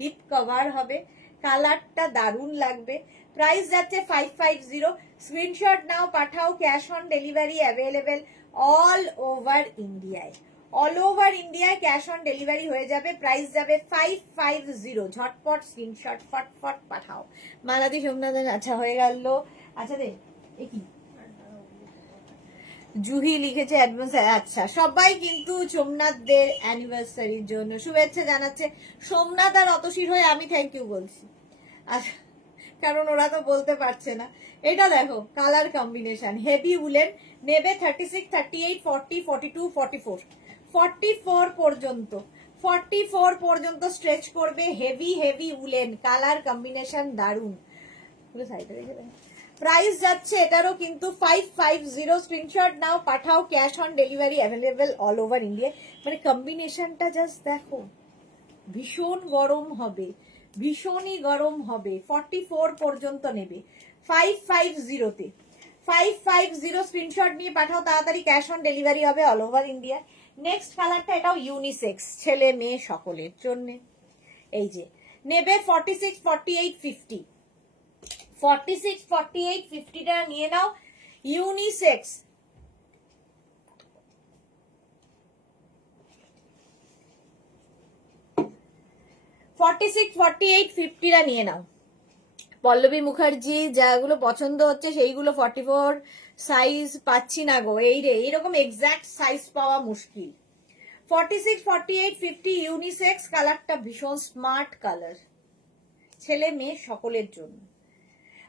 হিপ কভার হবে, কালারটা দারুণ লাগবে। প্রাইস যাচ্ছে 550। স্ক্রিনশট নাও পাঠাও, cash on delivery available all over ইন্ডিয়ায়, অল ওভার ইন্ডিয়ায় ক্যাশ অন ডেলিভারি হয়ে যাবে। প্রাইস যাবে 550। ঝটপট স্ক্রিনশট ফটফট পাঠাও। মালাদি সোমনাথ, আচ্ছা হয়ে গেল। আচ্ছা দে, এ কি জুহি লিখেছে অ্যাডভান্স। আচ্ছা, সবাই কিন্তু সোমনাথদের অ্যানিভার্সারির জন্য শুভেচ্ছা জানাচ্ছে। সোমনাথ আর অতসীর হয়ে আমি থ্যাংক ইউ বলছি, আচ্ছা, কারণ ওরা তো বলতে পারছে না। এটা দেখো কালার কম্বিনেশন, হেভি উলেন। নেবে 36, 38, 40, 42, 44, 44 পর্যন্ত, 44 পর্যন্ত স্ট্রেচ করবে। Heavy heavy woollen, colour combination দারুন। পুরো সাইডে রেখে দেয়। প্রাইস যাচ্ছে এটারও কিন্তু 550। স্ক্রিনশট নাও পাঠাও, cash on delivery available all over India. মানে কম্বিনেশনটা জাস্ট দেখো, ভীষণ গরম হবে, ভীষণই গরম হবে। 44 পর্যন্ত নেবে 550-তে, 550 স্ক্রিনশট নিয়ে পাঠাও তাড়াতাড়ি, ক্যাশ অন ডেলিভারি হবে অল ওভার ইন্ডিয়া। নেক্সট কালারটা, এটাও ইউনিসেক্স, ছেলে মেয়ে সকলের জন্য। এই যে নেবে 46, 48, 50, 46, 48, 50টা নিয়ে নাও, ইউনিসেক্স। ফর্টি সিক্স, 48, 50টা নিয়ে নাও। পল্লবী মুখার্জি, যাগুলো পছন্দ হচ্ছে সেইগুলো 44 সাইজ পাচ্ছি না গো, এই রে, এইরকম এক্সাক্ট সাইজ পাওয়া মুশকিল। 46, 48, 50 ইউনিসেক্স, কালারটা ভীষণ স্মার্ট কালার, ছেলে মেয়ে সকলের জন্য।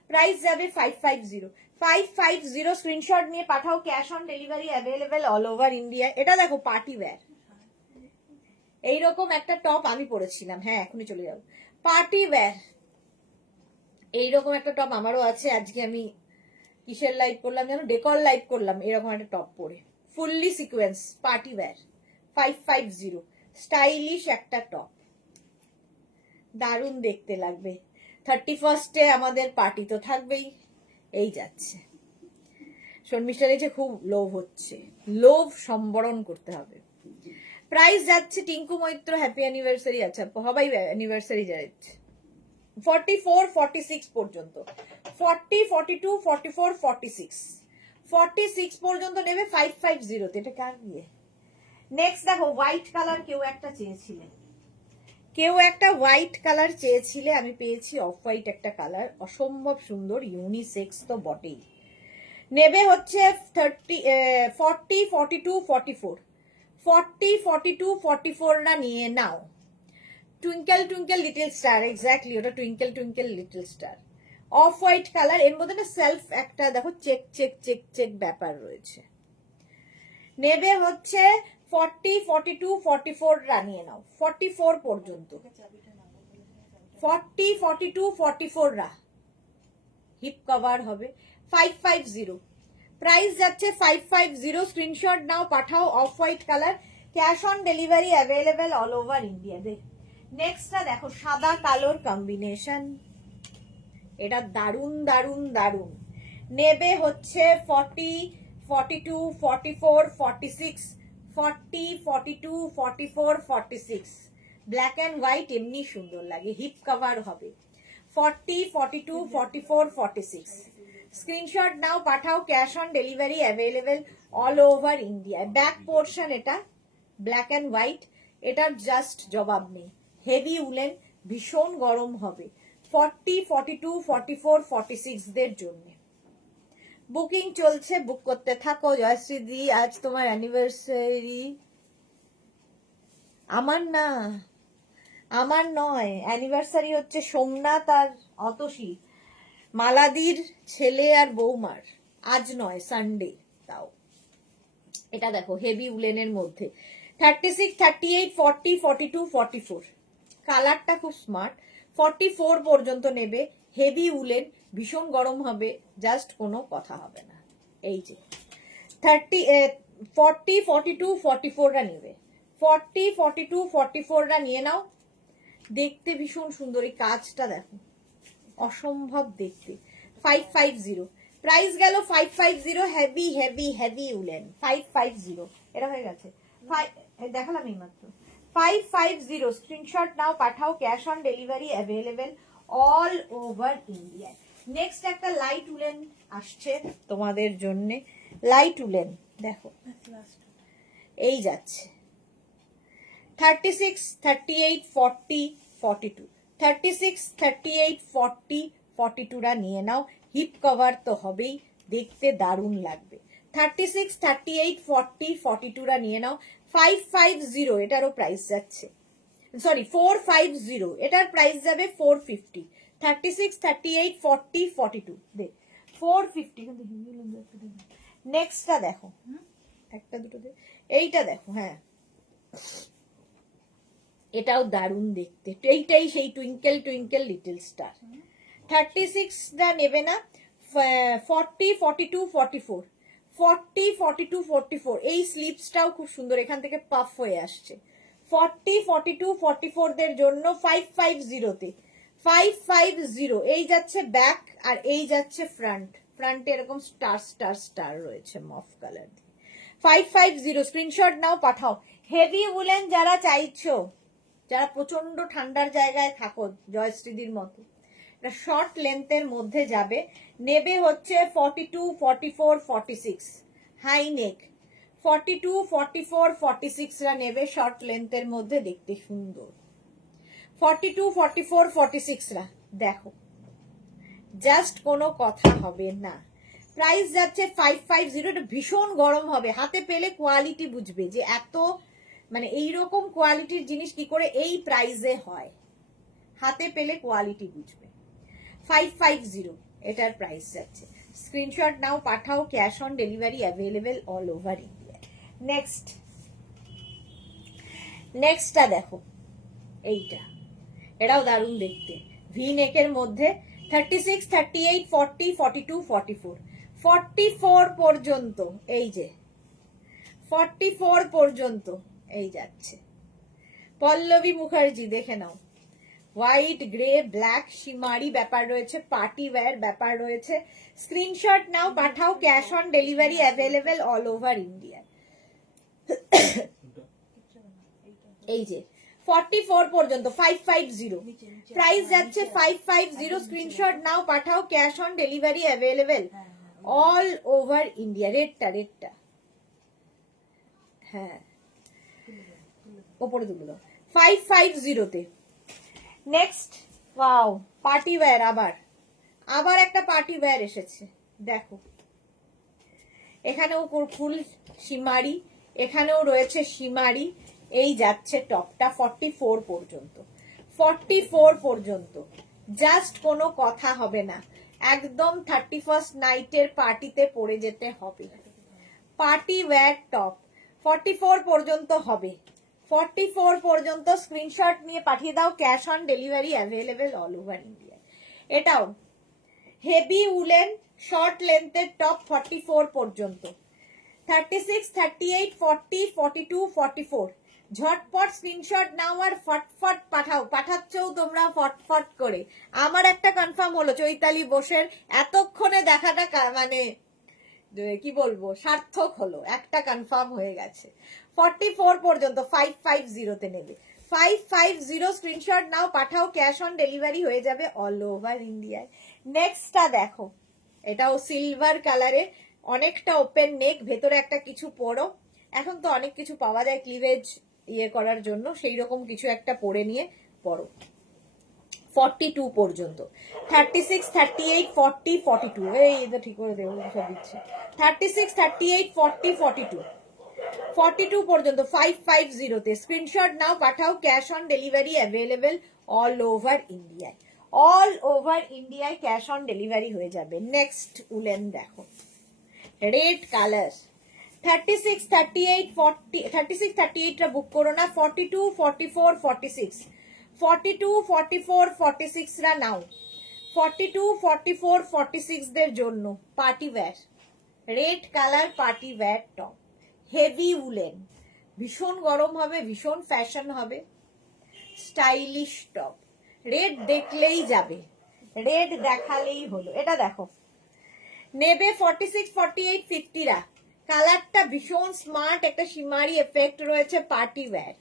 প্রাইস যাবে 550, 550। স্ক্রিনশট নিয়ে পাঠাও, cash on delivery available all over India. এটা দেখো পার্টি ওয়্যার, এইরকম একটা টপ আমি পরেছিলাম, হ্যাঁ এখনই চলে যাবো। পার্টি ওয়্যার এইরকম একটা টপ আমারও আছে। আজকে আমি কিসের লাইভ করলাম জানো, ডেকর লাইভ করলাম এরকম একটা টপ পরে, fully sequence party wear 550 stylish একটা টপ, দারুণ দেখতে লাগবে। 31st আমাদের পার্টি তো থাকবেই। এই যাচ্ছে, শর্মিষ্ঠার এই যে খুব লোভ হচ্ছে, লোভ সম্বরণ করতে হবে। প্রাইস যাচ্ছে টিঙ্কু মৈত্র হ্যাপি অ্যানিভার্সারি, আচ্ছা সবাই অ্যানিভার্সারি যাচ্ছে 44 46 পর্যন্ত, 40 42 44 46 46 পর্যন্ত নেবে 550 তে। এটা কার দিয়ে? নেক্সট দেখো হোয়াইট কালার, কেউ একটা হোয়াইট কালার চেয়েছিলে, আমি পেয়েছি অফ হোয়াইট একটা কালার, অসম্ভব সুন্দর, ইউনিসেক্স তো বটেই। নেবে হচ্ছে 40 42 44 40 42 44 না নিয়ে নাও। Twinkle twinkle little star, exactly ওটা twinkle twinkle little star, off white colour, এর মধ্যে না সেলফ একটা দেখো চেক চেক চেক চেক ব্যাপার রয়েছে। নেবে হচ্ছে 40 42 44 নিয়ে নাও, 44 পর্যন্ত, 40 42 44 হিপ কভার হবে 550। প্রাইস যাচ্ছে 550, স্ক্রিনশট নাও পাঠাও, off white colour, cash on delivery available all over India. নেক্সটটা দেখো সাদা কালোর কম্বিনেশন, এটা দারুন দারুন দারুন। নেবে হচ্ছে 40 42 44 46 40 42 44 46, ব্ল্যাক অ্যান্ড হোয়াইট এমনি সুন্দর লাগে, হিপ কভার হবে 40 42 44 46। স্ক্রিনশট নাও পাঠাও, cash on delivery available all over India. Back portion এটা ব্ল্যাক অ্যান্ড হোয়াইট, এটার জাস্ট জবাব নেই, হেভি উলেন, ভীষণ গরম হবে 40 42 44 46 দের জন্য। বুকিং চলছে, বুক করতে থাকো। জয়শ্রী দি আজ তোমার অ্যানিভার্সারি? আমার না, আমার নয়, অ্যানিভার্সারি হচ্ছে সোমনাথ আর অতসী, মালাদির ছেলে আর বৌমার, আজ নয়, সানডে। তাও এটা দেখো হেভি উলেনের মধ্যে 36 38 40 42 44, কালারটা খুব স্মার্ট, 44 পর্যন্ত নেবে, হেভি উলেন, ভীষণ গরম হবে, জাস্ট কোনো কথা হবে না। এই যে 40 42 44 নেবে, 40 42 44 নিয়ে নাও, দেখতে ভীষণ সুন্দর, এই কাজটা দেখো অসম্ভব দেখতে। 550 প্রাইস গেল 550, হেভি হেভি হেভি উলেন 550, এটা হয়ে গেছে দেখালাম এই মাত্র 550। স্ক্রিনশট নাও পাঠাও, cash on delivery available all over India. Next একটা লাইট উলেন আসছে তোমাদের জন্য, লাইট উলেন দেখো, এই যাচ্ছে 36 38 40 42, 36 38 40 42 নিয়ে নাও, হিপ কভার তো হবেই, দেখতে দারুণ লাগবে। 36 38 40 42 নিয়ে নাও, 550 এটারও প্রাইস যাচ্ছে, সরি 450, এটার প্রাইস যাবে 450। 36 38 40 42 দেখ 450। নেক্সটটা দেখো, একটা দুটো দে, এইটা দেখো, হ্যাঁ এটাও দারুণ দেখতে, এইটাই সেই টুইঙ্কেল টুইঙ্কেল লিটল স্টার। 36 নেবে না, 40 42 44 40 42 44, এই স্লিপসটাও খুব সুন্দর, এখান থেকে পাফ হয়ে আসছে। 40 42 44 দের জন্য 550 তে, 550 এই যাচ্ছে ব্যাক, আর এই যাচ্ছে ফ্রন্ট, ফ্রন্টে এরকম স্টার স্টার স্টার রয়েছে মফ কালার দিয়ে। 550 স্ক্রিনশট নাও পাঠাও। হেভি উলেন যারা চাইছো, যারা প্রচন্ড ঠান্ডার জায়গায় থাকো জয়শ্রীদির মতো, এটা শর্ট লেন্থের মধ্যে যাবে, নেবে হচ্ছে 42 44 46 হাই নেক, 42 44 46 নেবে শর্ট লেন্থের মধ্যে, দেখতে সুন্দর 42 44 46 দেখো, জাস্ট কোনো কথা হবে না। প্রাইস যাচ্ছে 550, এটা ভীষণ গরম হবে, হাতে পেলে কোয়ালিটি বুঝবে যে এত মানে এইরকম কোয়ালিটির জিনিস কি করে এই প্রাইসে হয়, হাতে পেলে কোয়ালিটি বুঝবে। 550 এটার প্রাইস যাচ্ছে, স্ক্রিনশট নাও পাঠাও, cash on delivery available all over India. নেক্সটটা দেখো, এইটা এটাও দারুণ দেখতে, ভি নেকের মধ্যে 36 38 40 42 44 44 পর্যন্ত, এই যে 44 পর্যন্ত এই যাচ্ছে। পল্লবী মুখার্জি দেখে নাও, হোয়াইট, গ্রে, ব্ল্যাক, শিমারি ব্যাপার রয়েছে, পার্টি ওয়্যার ব্যাপার রয়েছে। স্ক্রিনশট নাও, পাঠাও, cash on delivery available all over India. এই যে 44 পর্যন্ত 550, প্রাইস যাচ্ছে 550। স্ক্রিনশট নাও, পাঠাও, cash on delivery available all over India. রেটটা হ্যাঁ ওপরে তুলে দাও 550 তে। নেক্সট, ওয়াও, পার্টি ওয়্যার, আবার একটা পার্টি ওয়্যার এসেছে। দেখো এখানেও ফুল শিমারি, এখানেও রয়েছে শিমারি। এই যাচ্ছে টপটা 44 পর্যন্ত, 44 পর্যন্ত। জাস্ট কোনো কথা হবে না, একদম 31st নাইটের পার্টিতে পরে যেতে হবে। পার্টি ওয়্যার টপ 44 পর্যন্ত হবে, 44 পর্যন্ত। স্ক্রিনশট নিয়ে পাঠিয়ে দাও, cash on delivery available all over India. এটাও হেভি উলেন শর্ট লেন্থের টপ 44 পর্যন্ত, 36, 38, 40, 42, 44। ঝটপট স্ক্রিনশট নাও আর ফটফট পাঠাও। পাঠাচ্ছও তোমরা ফটফট করে। আমার একটা কনফার্ম হলো, চৈতালি বোসের এতক্ষণে দেখাটা মানে কি বলবো, সার্থক হলো, একটা কনফার্ম হয়ে গেছে। 44 পর্যন্ত 550 নেবে, 550। স্ক্রিনশট নাও, পাঠাও, ক্যাশ অন ডেলিভারি হয়ে যাবে অল ওভার ইন্ডিয়ায়। নেক্সটটা দেখো, এটাও সিলভার কালারে, অনেকটা ওপেন নেক, ভেতরে একটা কিছু পরো। এখন তো অনেক কিছু পাওয়া যায় ক্লিভেজ ইয়ে করার জন্য, সেই রকম কিছু একটা পরে নিয়ে পরো। 42 পর্যন্ত, 36, 38, 40, 42। এই তো ঠিক করে দেবো, সব দিচ্ছে। 36, 38, 40, 42, 42 পর্যন্ত 550 তে। স্ক্রিনশট নাও, পাঠাও, cash on delivery available all over ইন্ডিয়ায়, অল ওভার ইন্ডিয়ায় ক্যাশ অন ডেলিভারি হয়ে যাবে। নেক্সট উলেন দেখো, রেড কালার, 36, 38, 40, 36, 38টা বুক করো না, 42, 44, 46, 42, 44, 46 রা নাও। 42, 44, 46 দের জন্য party wear, red colour party wear top, heavy woollen, ভীষণ গরম হবে, ভীষণ ফ্যাশন হবে, স্টাইলিশ টপ। রেড দেখলেই যাবে, রেড দেখালেই হলো। এটা দেখো, নেবে 46, 48, 50 রা। কালারটা ভীষণ স্মার্ট, একটা শিমারি এফেক্ট রয়েছে, পার্টি ওয়্যার,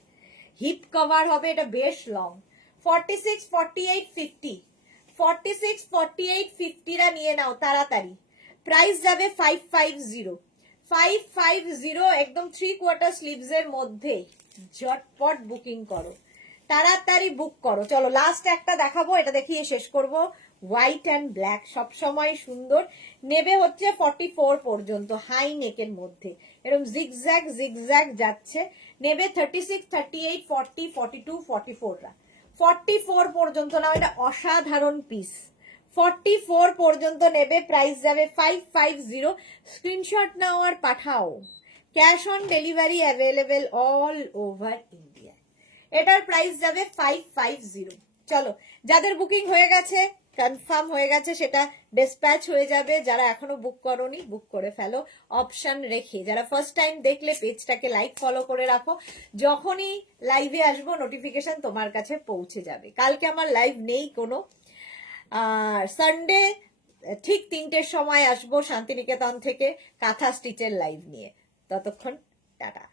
হিপ কভার হবে, এটা বেশ লং। 46, 48, 50, 46, 48, 50 রা নিয়ে নাও তাড়াতাড়ি। প্রাইস যাবে 550, 550, একদম 3/4 স্লিভস এর মধ্যে। ঝটপট বুকিং করো, তাড়াতাড়ি বুক করো। চলো লাস্ট একটা দেখাবো, এটা দেখিয়ে শেষ করব। হোয়াইট অ্যান্ড ব্ল্যাক, সবসময় সুন্দর। নেবে হচ্ছে 44 পর্যন্ত, হাই নেকের মধ্যে, এরকম জিগজ্যাগ যাচ্ছে। নেবে 36, 38, 40, 42, 44 রা। 44 পর্যন্ত নাও, এটা অসাধারণ পিস। 44 পর্যন্ত নেবে, প্রাইস যাবে 550। স্ক্রিনশট নাও আর পাঠাও, cash on delivery available all over India. এটার প্রাইস যাবে 550। চলো, যাদের বুকিং হয়ে গেছে, কনফার্ম হয়ে গেছে, সেটা ডিসপ্যাচ হয়ে যাবে। যারা এখনো বুক করোনি, বুক করে ফেলো অপশন রেখে। যারা ফার্স্ট টাইম দেখলে পেজটাকে লাইক ফলো করে রাখো, যখনই লাইভে আসবো নোটিফিকেশন তোমার কাছে পৌঁছে যাবে। কালকে আমার লাইভ নেই কোনো, আর সানডে ঠিক 3টের সময় আসবো শান্তিনিকেতন থেকে কাঁথা স্টিচের লাইভ নিয়ে। ততক্ষণ টাটা।